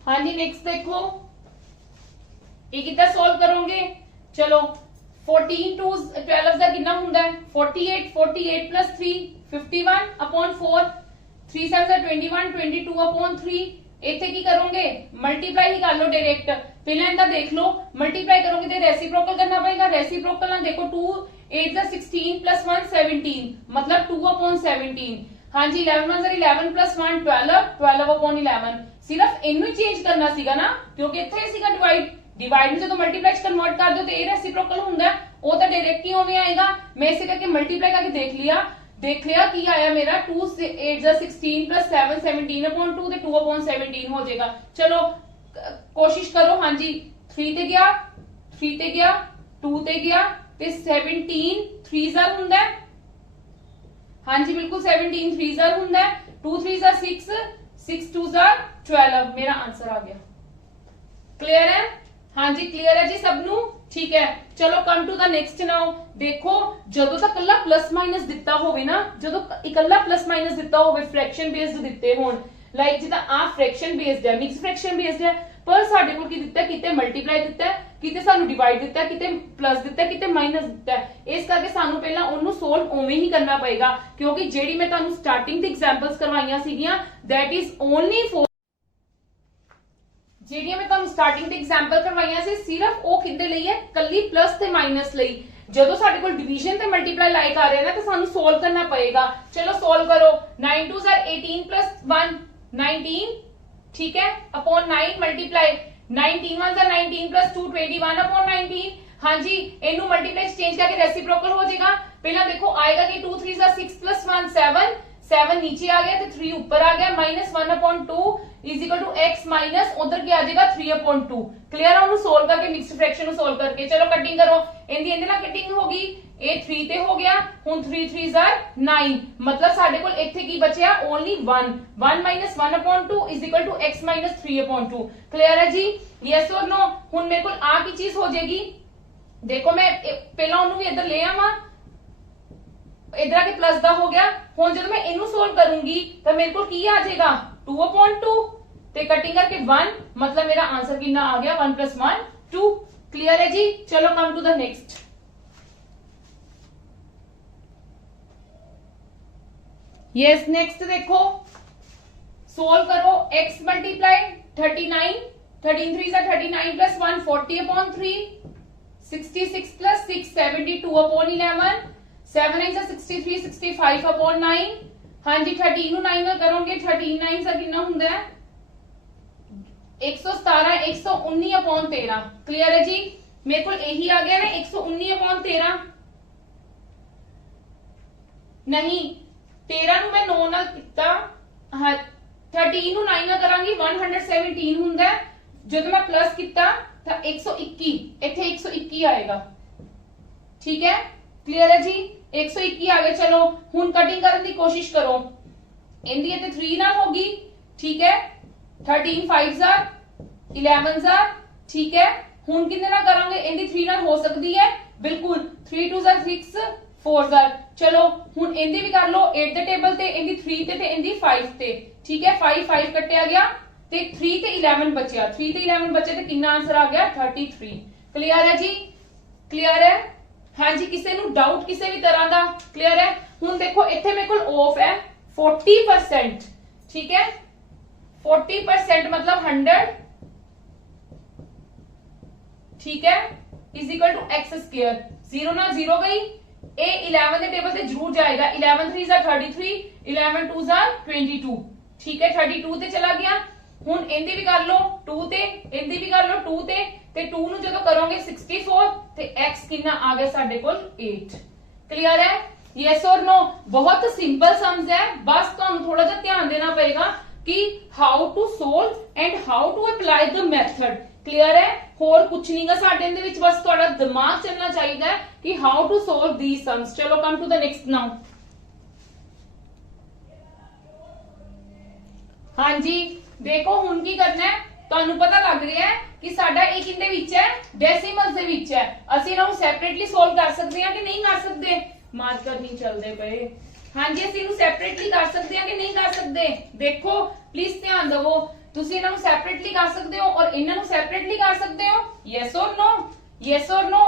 हाँ जी नेक्स्ट देखो ये कितना सॉल्व करोगे। चलो 14 टू 12 का कितना हुंदा है 48 प्लस 3 51/4 3 7 21 22/3 ਇੱਥੇ ਕੀ ਕਰੋਗੇ ਮਲਟੀਪਲਾਈ ਹੀ ਕਰ ਲਓ डायरेक्ट ਪਹਿਲਾਂ ਇਹਦਾ ਦੇਖ ਲਓ ਮਲਟੀਪਲਾਈ ਕਰੋਗੇ ਤੇ ਰੈਸਿਪਰੋਕਲ ਕਰਨਾ ਪਏਗਾ ਰੈਸਿਪਰੋਕਲ ਨਾਲ देखो 2 8 ਦਾ 16 plus 1 17 मतलब 2/17 हाँ जी 11 1 11 plus 1 12 12/11 सिर्फ इनू चेंज करना सीगा ना क्योंकि इत्थे सीगा डिवाइड ਨੂੰ ਜਦੋਂ ਮਲਟੀਪਲਾਈ ਚ ਕਨਵਰਟ ਕਰ ਦਿਓ ਤੇ ਇਹ ਰੈਸਿਪਰੋਕਲ ਹੁੰਦਾ ਉਹ ਤਾਂ डायरेक्ट ही ਉਵੇਂ ਆਏਗਾ मैं इसे करके मल्टीप्लाई करके देख लिया की आया मेरा 2 8 16 plus 7 17/2 ਤੇ 2/17 हो जाएगा चलो कोशिश करो हाँ जी 3 ते गया 2 ते गया ਤੇ 17 3s ਹੁੰਦਾ ਹੈ हाँ जी बिल्कुल 17 3s ਹੁੰਦਾ है 2 3s 6 6 2s 12 मेरा आंसर आ गया क्लियर है हाँ जी क्लियर है जी सबनू ठीक है चलो come to the next now देखो ਜਦੋਂ ਤੱਕ ਇਕੱਲਾ ਪਲੱਸ ਮਾਈਨਸ ਦਿੱਤਾ ਹੋਵੇ ਨਾ ਜਦੋਂ ਇਕੱਲਾ ਪਲੱਸ ਮਾਈਨਸ ਦਿੱਤਾ ਹੋਵੇ ਫ੍ਰੈਕਸ਼ਨ ਬੇਸਡ ਦਿੱਤੇ ਹੋਣ ਲਾਈਕ ਜਿੱਦਾਂ ਆ ਫ੍ਰੈਕਸ਼ਨ ਬੇਸਡ ਹੈ ਮਿਕਸ ਫ੍ਰੈਕਸ਼ਨ ਬੇਸਡ ਹੈ ਪਰ ਸਾਡੇ ਕੋਲ ਕੀ ਦਿੱਤਾ ਕਿਤੇ ਮਲਟੀਪਲਾਈ ਦਿੱਤਾ ਕਿਤੇ ਸਾਨੂੰ ਡਿਵਾਈਡ ਦਿੱਤਾ ਕਿਤੇ ਪਲੱਸ ਦਿੱਤਾ ਕਿਤੇ ਮਾਈਨਸ ਦਿੱਤਾ ਇਸ ਕਰਕੇ ਸਾਨੂੰ ਪਹਿਲਾਂ ਉਹਨੂੰ ਸੋਲਵ ਉਵੇਂ ਹੀ ਕਰਨਾ ਪਏਗਾ ਕਿਉਂਕਿ ਜਿਹੜੀ ਮੈਂ ਤੁਹਾਨੂੰ ਸਟਾਰਟਿੰਗ ਦੀ ਐਗਜ਼ਾਮਪਲਸ ਕਰਵਾਈਆਂ ਸੀਗੀਆਂ ਦੈਟ ਇਜ਼ ਓਨਲੀ ਫॉर ਜਿਹੜੀਆਂ ਮੈਂ ਤੁਹਾਨੂੰ ਸਟਾਰਟਿੰਗ ਤੇ ਐਗਜ਼ਾਮਪਲ ਕਰਵਾਈਆਂ ਸੀ ਸਿਰਫ ਉਹ ਕਿੰਦੇ ਲਈ ਹੈ ਕੱਲੀ ਪਲੱਸ ਤੇ ਮਾਈਨਸ ਲਈ ਜਦੋਂ ਸਾਡੇ ਕੋਲ ਡਿਵੀਜ਼ਨ ਤੇ ਮਲਟੀਪਲਾਈ ਲਾਈਕ ਆ ਰਿਹਾ ਨਾ ਤਾਂ ਸਾਨੂੰ ਸੋਲਵ ਕਰਨਾ ਪਏਗਾ ਚਲੋ ਸੋਲਵ ਕਰੋ 9 2s 18 plus 1 19 ठीक है upon 9 multiply 19 1s 19 plus 2 21 upon 19 हाँ जी इनू मल्टीप्लाई चेंज करके रेसिप्रोकल हो जाएगा पहला देखो आएगा कि 2 3s 6 plus 1 7 नीचे आ गया तो 3 ऊपर आ गया -1/2 is equal to x minus उधर क्या आ जाएगा 3/2 क्लियर है ਉਹਨੂੰ ਸੋਲਵ ਕਰਕੇ ਮਿਕਸਡ ਫ੍ਰੈਕਸ਼ਨ ਨੂੰ ਸੋਲਵ ਕਰਕੇ ਚਲੋ ਕਟਿੰਗ ਕਰੋ ਇਹਦੇ ਨਾਲ ਕਟਿੰਗ ਹੋਗੀ ਇਹ 3 ਤੇ ਹੋ ਗਿਆ ਹੁਣ 3 3s 9 मतलब ਸਾਡੇ ਕੋਲ ਇੱਥੇ ਕੀ ਬਚਿਆ only 1 1 1/2 is equal to x minus 3/2 clear है जी यस और नो ਹੁਣ ਮੇਰੇ ਕੋਲ ਆ ਕੀ ਚੀਜ਼ ਹੋ ਜਾਏਗੀ देखो मैं ਪਹਿਲਾਂ ਉਹਨੂੰ ਵੀ ਇੱਧਰ ਲੈ ਆਵਾਂ इधर आके प्लस ਦਾ ਹੋ ਗਿਆ ਹੁਣ ਜਦੋਂ ਮੈਂ ਇਹਨੂੰ ਸੋਲਵ ਕਰੂੰਗੀ ਤਾਂ ਮੇਰੇ ਕੋਲ ਕੀ ਆ ਜਾਏਗਾ 2/2 ਤੇ ਕਟਿੰਗ ਕਰਕੇ 1 मतलब मेरा आंसर कितना आ गया 1 + 1 2 क्लियर है जी चलो come to the next yes next देखो सोल्व करो x multiply 39 13 3s 39 plus 1 40/3 66 plus 6 72/11 7 9s 63 65/9 हाँ जी 13 ਨੂੰ 9 ਨਾਲ ਕਰੋਗੇ 13 9 ਦਾ ਕਿੰਨਾ ਹੁੰਦਾ ਹੈ 117 119/13 क्लियर है जी मेरे को यही आ गया ना 119/13 नहीं 13 ਨੂੰ मैं 9 ਨਾਲ ਕੀਤਾ ਹਾਂ 13 ਨੂੰ 9 ਨਾਲ ਕਰਾਂਗੀ 117 ਹੁੰਦਾ ਹੈ ਜਦੋਂ ਮੈਂ ਪਲੱਸ ਕੀਤਾ ਤਾਂ 121 ਇੱਥੇ 121 ਆਏਗਾ ਠੀਕ ਹੈ क्लियर है जी 121 आ गया चलो ਹੁਣ ਕਟਿੰਗ ਕਰਨ ਦੀ ਕੋਸ਼ਿਸ਼ ਕਰੋ ਇਹਦੀ ਇੱਥੇ 3 ਨਾਲ ਹੋਗੀ ਠੀਕ ਹੈ 13 5s 11s ठीक है ਹੁਣ ਕਿੰਨੇ ਨਾਲ ਕਰਾਂਗੇ ਇਹਦੀ 3 ਨਾਲ ਹੋ ਸਕਦੀ ਹੈ ਬਿਲਕੁਲ 3 2s 6 4s ਚਲੋ ਹੁਣ ਇਹਦੀ ਵੀ ਕਰ ਲਓ 8 ਦੇ ਟੇਬਲ ਤੇ ਇਹਦੀ 3 ਤੇ ਇਹਦੀ 5 ਤੇ ਠੀਕ ਹੈ 5 5 ਕੱਟਿਆ ਗਿਆ ਤੇ 3 ਤੇ 11 ਬਚਿਆ 3 ਤੇ 11 ਬਚੇ ਤੇ ਕਿੰਨਾ ਆਨਸਰ ਆ ਗਿਆ 33 क्लियर है जी क्लियर है हाँ जी किसी ਨੂੰ डाउट किसी भी तरह ਦਾ क्लियर है ਹੁਣ देखो ਇੱਥੇ ਮੇਰੇ ਕੋਲ ऑफ है 40% ठीक है 40% मतलब 100 ठीक है is equal to x square 0 ना 0 गई ए 11 ਦੇ ਟੇਬਲ ਤੇ ਜ਼ਰੂਰ ਜਾਏਗਾ 11 3s 33 11 2s 22 ठीक है 32 ਤੇ ਚਲਾ ਗਿਆ ਹੁਣ ਇਹਦੀ ਵੀ ਕਰ ਲਓ 2 ਤੇ ਇਹਦੀ ਵੀ ਕਰ ਲਓ 2 ਤੇ 2 ਨੂੰ ਜਦੋਂ ਕਰੋਗੇ 64 ਤੇ x ਕਿੰਨਾ ਆ ਗਿਆ ਸਾਡੇ ਕੋਲ 8 क्लियर है यस और नो बहुत सिंपल सम्स है बस ਤੁਹਾਨੂੰ ਥੋੜਾ ਜਿਹਾ ਧਿਆਨ ਦੇਣਾ ਪਏਗਾ ਕਿ how to solve and how to apply the method clear है ਹੋਰ ਕੁਝ ਨਹੀਂਗਾ ਸਾਡੇ ਦੇ ਵਿੱਚ ਬਸ ਤੁਹਾਡਾ ਦਿਮਾਗ ਚੱਲਣਾ ਚਾਹੀਦਾ ਹੈ ਕਿ how to solve these sums ਚਲੋ ਕਮ ਟੂ ਦ ਨੈਕਸਟ ਨਾउ हाँ जी देखो ਹੁਣ ਕੀ ਕਰਨਾ ਹੈ ਤੁਹਾਨੂੰ ਪਤਾ ਲੱਗ ਰਿਹਾ ਹੈ ਕਿ ਸਾਡਾ ਇਹ ਕਿੰਦੇ ਵਿੱਚ ਹੈ ਡੈਸੀਮਲਸ ਦੇ ਵਿੱਚ ਹੈ ਅਸੀਂ ਇਹਨਾਂ ਨੂੰ ਸੈਪਰੇਟਲੀ ਸੋਲਵ ਕਰ ਸਕਦੇ ਹਾਂ ਕਿ ਨਹੀਂ ਕਰ ਸਕਦੇ ਮਾਰਕਰ ਨਹੀਂ ਚੱਲਦੇ ਪਏ हाँ जी ਅਸੀਂ ਇਹਨੂੰ ਸੈਪਰੇਟਲੀ ਕਰ ਸਕਦੇ ਹਾਂ ਕਿ ਨਹੀਂ ਕਰ ਸਕਦੇ ਦੇਖੋ ਪਲੀਜ਼ ਧਿਆਨ ਦਿਵੋ ਤੁਸੀਂ ਇਹਨਾਂ ਨੂੰ ਸੈਪਰੇਟਲੀ ਕਰ ਸਕਦੇ ਹੋ ਔਰ ਇਹਨਾਂ ਨੂੰ ਸੈਪਰੇਟਲੀ ਕਰ ਸਕਦੇ ਹੋ ਯੈਸ ਔਰ ਨੋ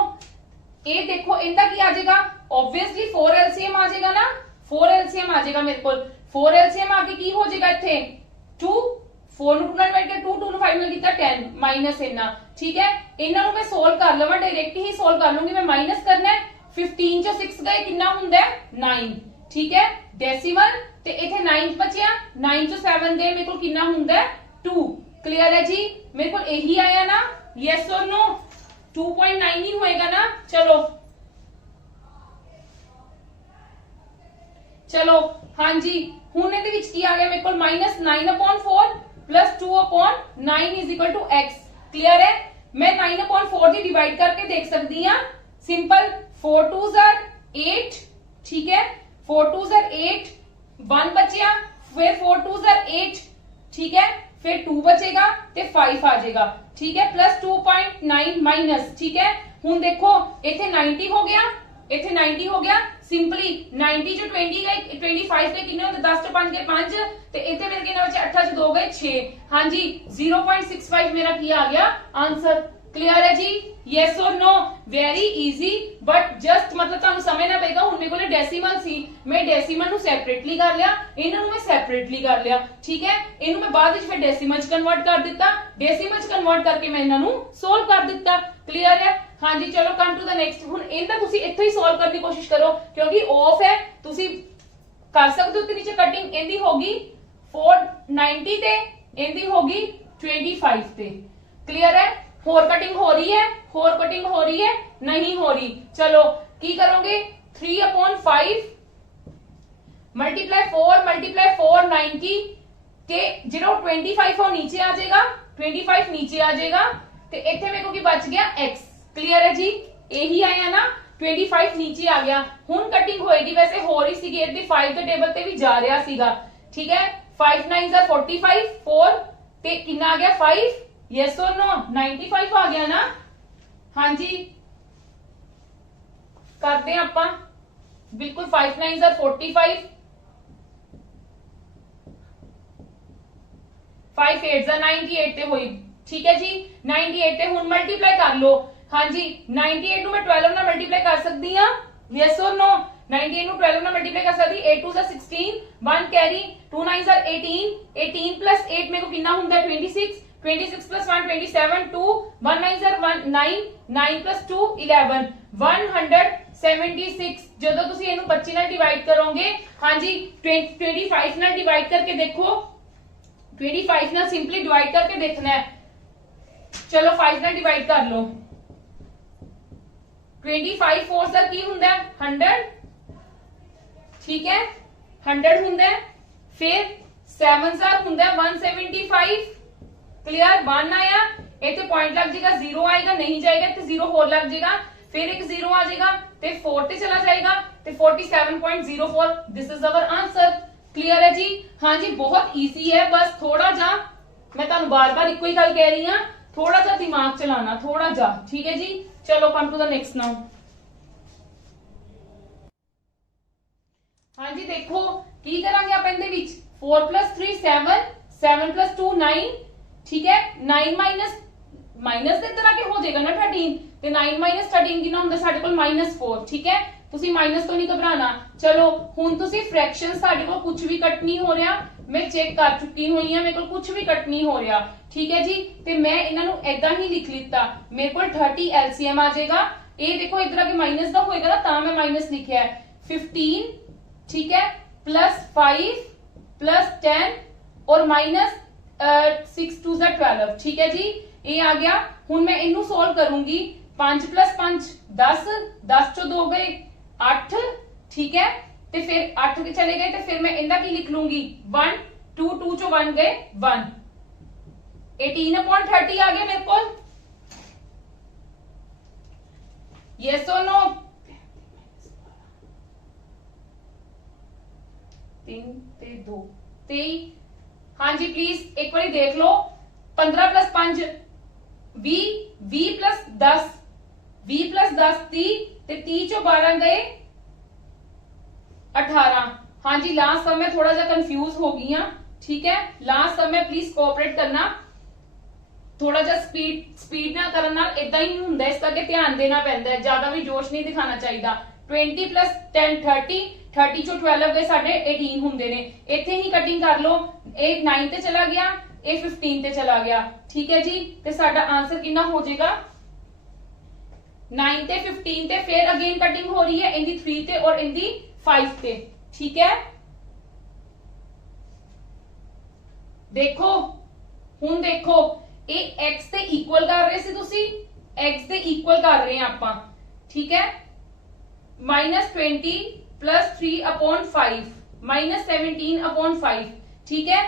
ਇਹ ਦੇਖੋ ਇਹਦਾ ਕੀ ਆ ਜਾਏਗਾ ਆਬਵੀਅਸਲੀ 4 LCM ਆ ਜਾਏਗਾ ਨਾ 4 LCM ਆ ਜਾਏਗਾ ਮੇਰੇ ਕੋਲ 4 LCM ਆ ਕੇ ਕੀ ਹੋ ਜਾਏਗਾ ਇੱਥੇ 2 4 ਨੂੰ 2 ਨਾਲ ਡਿਵਾਈਡ ਕੀਤਾ 2 2 ਨੂੰ 5 ਨਾਲ ਕੀਤਾ 10 ਮਾਈਨਸ ਇੰਨਾ। ठीक है, ਇਹਨਾਂ ਨੂੰ ਮੈਂ ਸੋਲਵ ਕਰ ਲਵਾਂ, ਡਾਇਰੈਕਟ ਹੀ ਸੋਲਵ ਕਰ ਲੂੰਗੀ। ਮੈਂ ਮਾਈਨਸ ਕਰਨਾ ਹੈ 15 ਚੋਂ 6 ਗਏ ਕਿੰਨਾ ਹੁੰਦਾ ਹੈ 9। ठीक है, डेसिमल ਤੇ ਇੱਥੇ 9 ਬਚਿਆ, 9 ਚੋਂ 7 ਗਏ ਮੇਰੇ ਕੋਲ ਕਿੰਨਾ ਹੁੰਦਾ ਹੈ 2। क्लियर है जी, मेरे को यही आया ना, यस और नो? 2.9 ही होएगा ना। चलो चलो हाँ जी, हुण ਇਹਦੇ ਵਿੱਚ ਕੀ ਆ ਗਿਆ ਮੇਰੇ ਕੋਲ -9/4 + 2/9 = x। क्लियर है, मैं 9/4 ਦੀ डिवाइड करके देख सकती हां। Simple 4 2s are 8। ठीक है, 4 2s are 8, 1 बचिया, फिर 4 2s are 8। ठीक है, फिर 2 बचेगा ते 5 आ जाएगा। ठीक है, प्लस 2.9 माइनस। ठीक है, हुण देखो इथे 90 हो गया, इथे 90 हो गया। सिंपली 90 जो 20 गए 25 के कितने होंगे 10 चों 5 गए 5 ते इथे मेरे कितने बचे 8 चों 2 गए 6। हाँ जी, 0.65 मेरा किया आ गया आंसर। क्लियर है जी, यस और no? Very easy, but just मतलब ਤੁਹਾਨੂੰ ਸਮਝਣਾ ਪਏਗਾ। ਹੁਣ ਮੇਰੇ ਕੋਲ ਡੈਸੀਮਲ ਸੀ, ਮੈਂ ਡੈਸੀਮਲ ਨੂੰ ਸੈਪਰੇਟਲੀ ਕਰ ਲਿਆ, ਇਹਨਾਂ ਨੂੰ ਮੈਂ ਸੈਪਰੇਟਲੀ ਕਰ ਲਿਆ। ਠੀਕ ਹੈ, ਇਹਨੂੰ ਮੈਂ ਬਾਅਦ ਵਿੱਚ ਫਿਰ ਡੈਸੀਮਲ ਚ ਕਨਵਰਟ ਕਰ ਦਿੱਤਾ, ਡੈਸੀਮਲ ਚ ਕਨਵਰਟ ਕਰਕੇ ਮੈਂ ਇਹਨਾਂ ਨੂੰ ਸੋਲਵ ਕਰ ਦਿੱਤਾ। ਕਲੀਅਰ ਹੈ? हाँ जी, चलो कम टू द नेक्स्ट। ਹੁਣ ਇਹਦਾ ਤੁਸੀਂ ਇੱਥੋਂ ਹੀ ਸੋਲਵ ਕਰਨ ਦੀ ਕੋਸ਼ਿਸ਼ ਕਰੋ ਕਿਉਂਕਿ ਆਫ ਹੈ, ਤੁਸੀਂ ਕਰ ਸਕਦੇ ਹੋ। ਤੇ ਨੀਚੇ ਕਟਿੰਗ ਇਹਦੀ ਹੋਗੀ 490 ਤੇ ਇਹਦੀ ਹੋਗੀ 25 ਤੇ। क्लियर है? होर कटिंग हो रही है, होर कटिंग हो रही है, नहीं हो रही। चलो की करोगे 3/5 मल्टीप्लाई 4 90 के जो 25 हो नीचे आ जाएगा, 25 नीचे आ जाएगा ते इथे मेरे को की बच गया x। क्लियर है जी, यही आया ना, 25 नीचे आ गया। हुण कटिंग होएगी, वैसे हो रही सी इधर 5 के टेबल ते भी जा रहा सीगा। ठीक है, 5 9 45 4 ते कितना आ गया 5। यस और नो? 95 आ गया ना। हाँ जी, करते हैं ਆਪਾਂ बिल्कुल। 5 9 45 5 8 98 ਤੇ ਹੋਈ। ठीक है जी, 98 ਤੇ ਹੁਣ ਮਲਟੀਪਲਾਈ ਕਰ ਲੋ। हाँ जी, 98 ਨੂੰ ਮੈਂ 12 ਨਾਲ ਮਲਟੀਪਲਾਈ ਕਰ ਸਕਦੀ ਹਾਂ। यस और नो? 98 ਨੂੰ 12 ਨਾਲ ਮਲਟੀਪਲਾਈ ਕਰ ਸਕਦੀ। 8 2 16, 1 कैरी, 2 9 18, 18 + 8 ਮੇਰੇ ਕੋ ਕਿੰਨਾ ਹੁੰਦਾ 26, 26 + 1 27, 2 1 9 1 9, 9 + 2 11, 176। ਜਦੋਂ ਤੁਸੀਂ ਇਹਨੂੰ 25 ਨਾਲ ਡਿਵਾਈਡ ਕਰੋਗੇ, हाँ जी 25 ਨਾਲ ਡਿਵਾਈਡ ਕਰਕੇ ਦੇਖੋ, 25 ਨਾਲ ਸਿੰਪਲੀ डिवाइड करके देखना है। चलो 5 ਨਾਲ डिवाइड कर लो। 25 4 ਦਾ ਕੀ ਹੁੰਦਾ 100। ठीक है, 100 ਹੁੰਦਾ। फिर 7 ਦਾ ਹੁੰਦਾ 175। क्लियर? 1 आया, इथे पॉइंट लग जाएगा, 0 आएगा, नहीं जाएगा तो 0 होर लग जाएगा, फिर एक 0 आ जाएगा ते 4 ते चला जाएगा ते 47.04। This is our answer. Clear है जी? हाँ जी, बहुत इजी है, बस थोड़ा जा मैं तुहानू बार-बार इको ही गल कह रही हां, थोड़ा जा दिमाग चलाना, थोड़ा जा। ठीक है जी, चलो come to the next now. हाँ जी, देखो की करांगे आप इहदे विच 4 + 3 7, 7 + 2 9। ठीक है, 9 माइनस ਦੇ ਤਰ੍ਹਾਂ ਕਿ ਹੋ ਜਾਏਗਾ ਨਾ 13 ਤੇ 9 - 13 ਕਿੰਨਾ ਹੁੰਦਾ ਸਾਡੇ ਕੋਲ -4। ठीक है, ਤੁਸੀਂ ਮਾਈਨਸ ਤੋਂ ਨਹੀਂ ਘਬਰਾਣਾ। ਚਲੋ ਹੁਣ ਤੁਸੀਂ ਫ੍ਰੈਕਸ਼ਨ ਸਾਡੇ ਕੋਲ ਕੁਝ ਵੀ ਕੱਟ ਨਹੀਂ ਹੋ ਰਿਹਾ, ਮੈਂ ਚੈੱਕ ਕਰ ਚੁੱਕੀ ਹੋਈ ਹਾਂ, ਮੇਰੇ ਕੋਲ ਕੁਝ ਵੀ ਕੱਟ ਨਹੀਂ ਹੋ ਰਿਹਾ। ठीक है जी, ਤੇ ਮੈਂ ਇਹਨਾਂ ਨੂੰ ਐਦਾਂ ਹੀ ਲਿਖ ਲਿੱਤਾ। ਮੇਰੇ ਕੋਲ 30 LCM ਆ ਜਾਏਗਾ। ਇਹ ਦੇਖੋ ਇਧਰ ਆ ਕੇ ਮਾਈਨਸ ਦਾ ਹੋਏਗਾ ਨਾ, ਤਾਂ ਮੈਂ ਮਾਈਨਸ ਲਿਖਿਆ ਹੈ। 15 ठीक है +5 +10 और -6 2 12। ठीक है जी, ये आ गया। हुण मैं इनू सोल्व करूंगी। 5 + 5 10, 10 चों 2 गए 8। ठीक है, ते फिर 8 के चले गए तो फिर मैं इनका की लिख लूंगी 1 2 2 चों 1 गए 1। 18/30 आ गया मेरे को। यस और नो? 3 ते 2 23। हाँ जी, प्लीज एक बार देख लो। 15 + 5 20, 20 + 10, 20 + 10 30 ते 30 चों 12 गए 18। हाँ जी, लास्ट सब मैं थोड़ा सा कंफ्यूज हो गई हाँ। ठीक है, लास्ट सब में प्लीज कोऑपरेट करना, थोड़ा जा स्पीड ना करना इदा ही हुंदा, इस करके ध्यान देना पैंदा है, ज्यादा भी जोश नहीं दिखाना चाहिए। 20 + 10 30, 30 चों 12 गए साडे 18 हुंदे ने। इत्थे ही कटिंग कर लो। 9 ते चला गया, ਇਹ 15 ਤੇ ਚਲਾ ਗਿਆ। ਠੀਕ ਹੈ ਜੀ, ਤੇ ਸਾਡਾ ਆंसर ਕਿੰਨਾ ਹੋ ਜਾਏਗਾ 9 ਤੇ 15 ਤੇ, फिर अगेन कटिंग हो रही है इनकी 3 ਤੇ और इनकी 5 ਤੇ। ठीक है, देखो ਹੁਣ ਦੇਖੋ ਇਹ x ਤੇ ਇਕੁਅਲ ਕਰ ਰਹੇ ਸੀ ਤੁਸੀਂ, x ਦੇ ਇਕੁਅਲ ਕਰ ਰਹੇ ਹਾਂ ਆਪਾਂ। ਠੀਕ ਹੈ, -20 + 3/5 -17/5। ठीक है,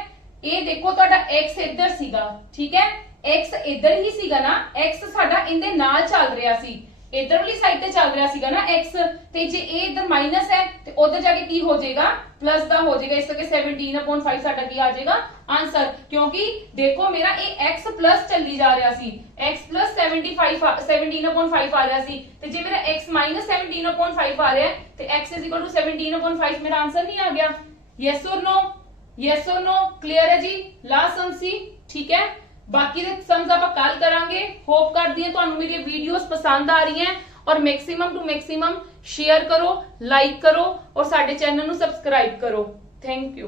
ਇਹ ਦੇਖੋ ਤੁਹਾਡਾ x ਇੱਧਰ ਸੀਗਾ। ਠੀਕ ਹੈ, x ਇੱਧਰ ਹੀ ਸੀਗਾ ਨਾ, x ਸਾਡਾ ਇਹਦੇ ਨਾਲ ਚੱਲ ਰਿਹਾ ਸੀ, इधर वाली साइड पे चल रहा सीगा ना x, ते जे ए इधर माइनस है ते उधर जाके की हो जाएगा प्लस दा हो जाएगा। इस करके 17/5 साडा की आ जाएगा आंसर, क्योंकि देखो मेरा ए x प्लस चली जा रहा सी, x प्लस 17/5 आ रहा सी, ते जे मेरा x माइनस 17/5 आ रहा है ते x इज इक्वल टू 17/5 मेरा आंसर नहीं आ गया। यस और नो, यस और नो, क्लियर है जी, लास्ट सम सी। ठीक है, बाकी दे सम्स आप कल करांगे। होप करदी है तुहानू मेरी वीडियोस पसंद आ रही हैं, और मैक्सिमम टू मैक्सिमम शेयर करो, लाइक करो और साडे चैनल नू सबसक्राइब करो। Thank you.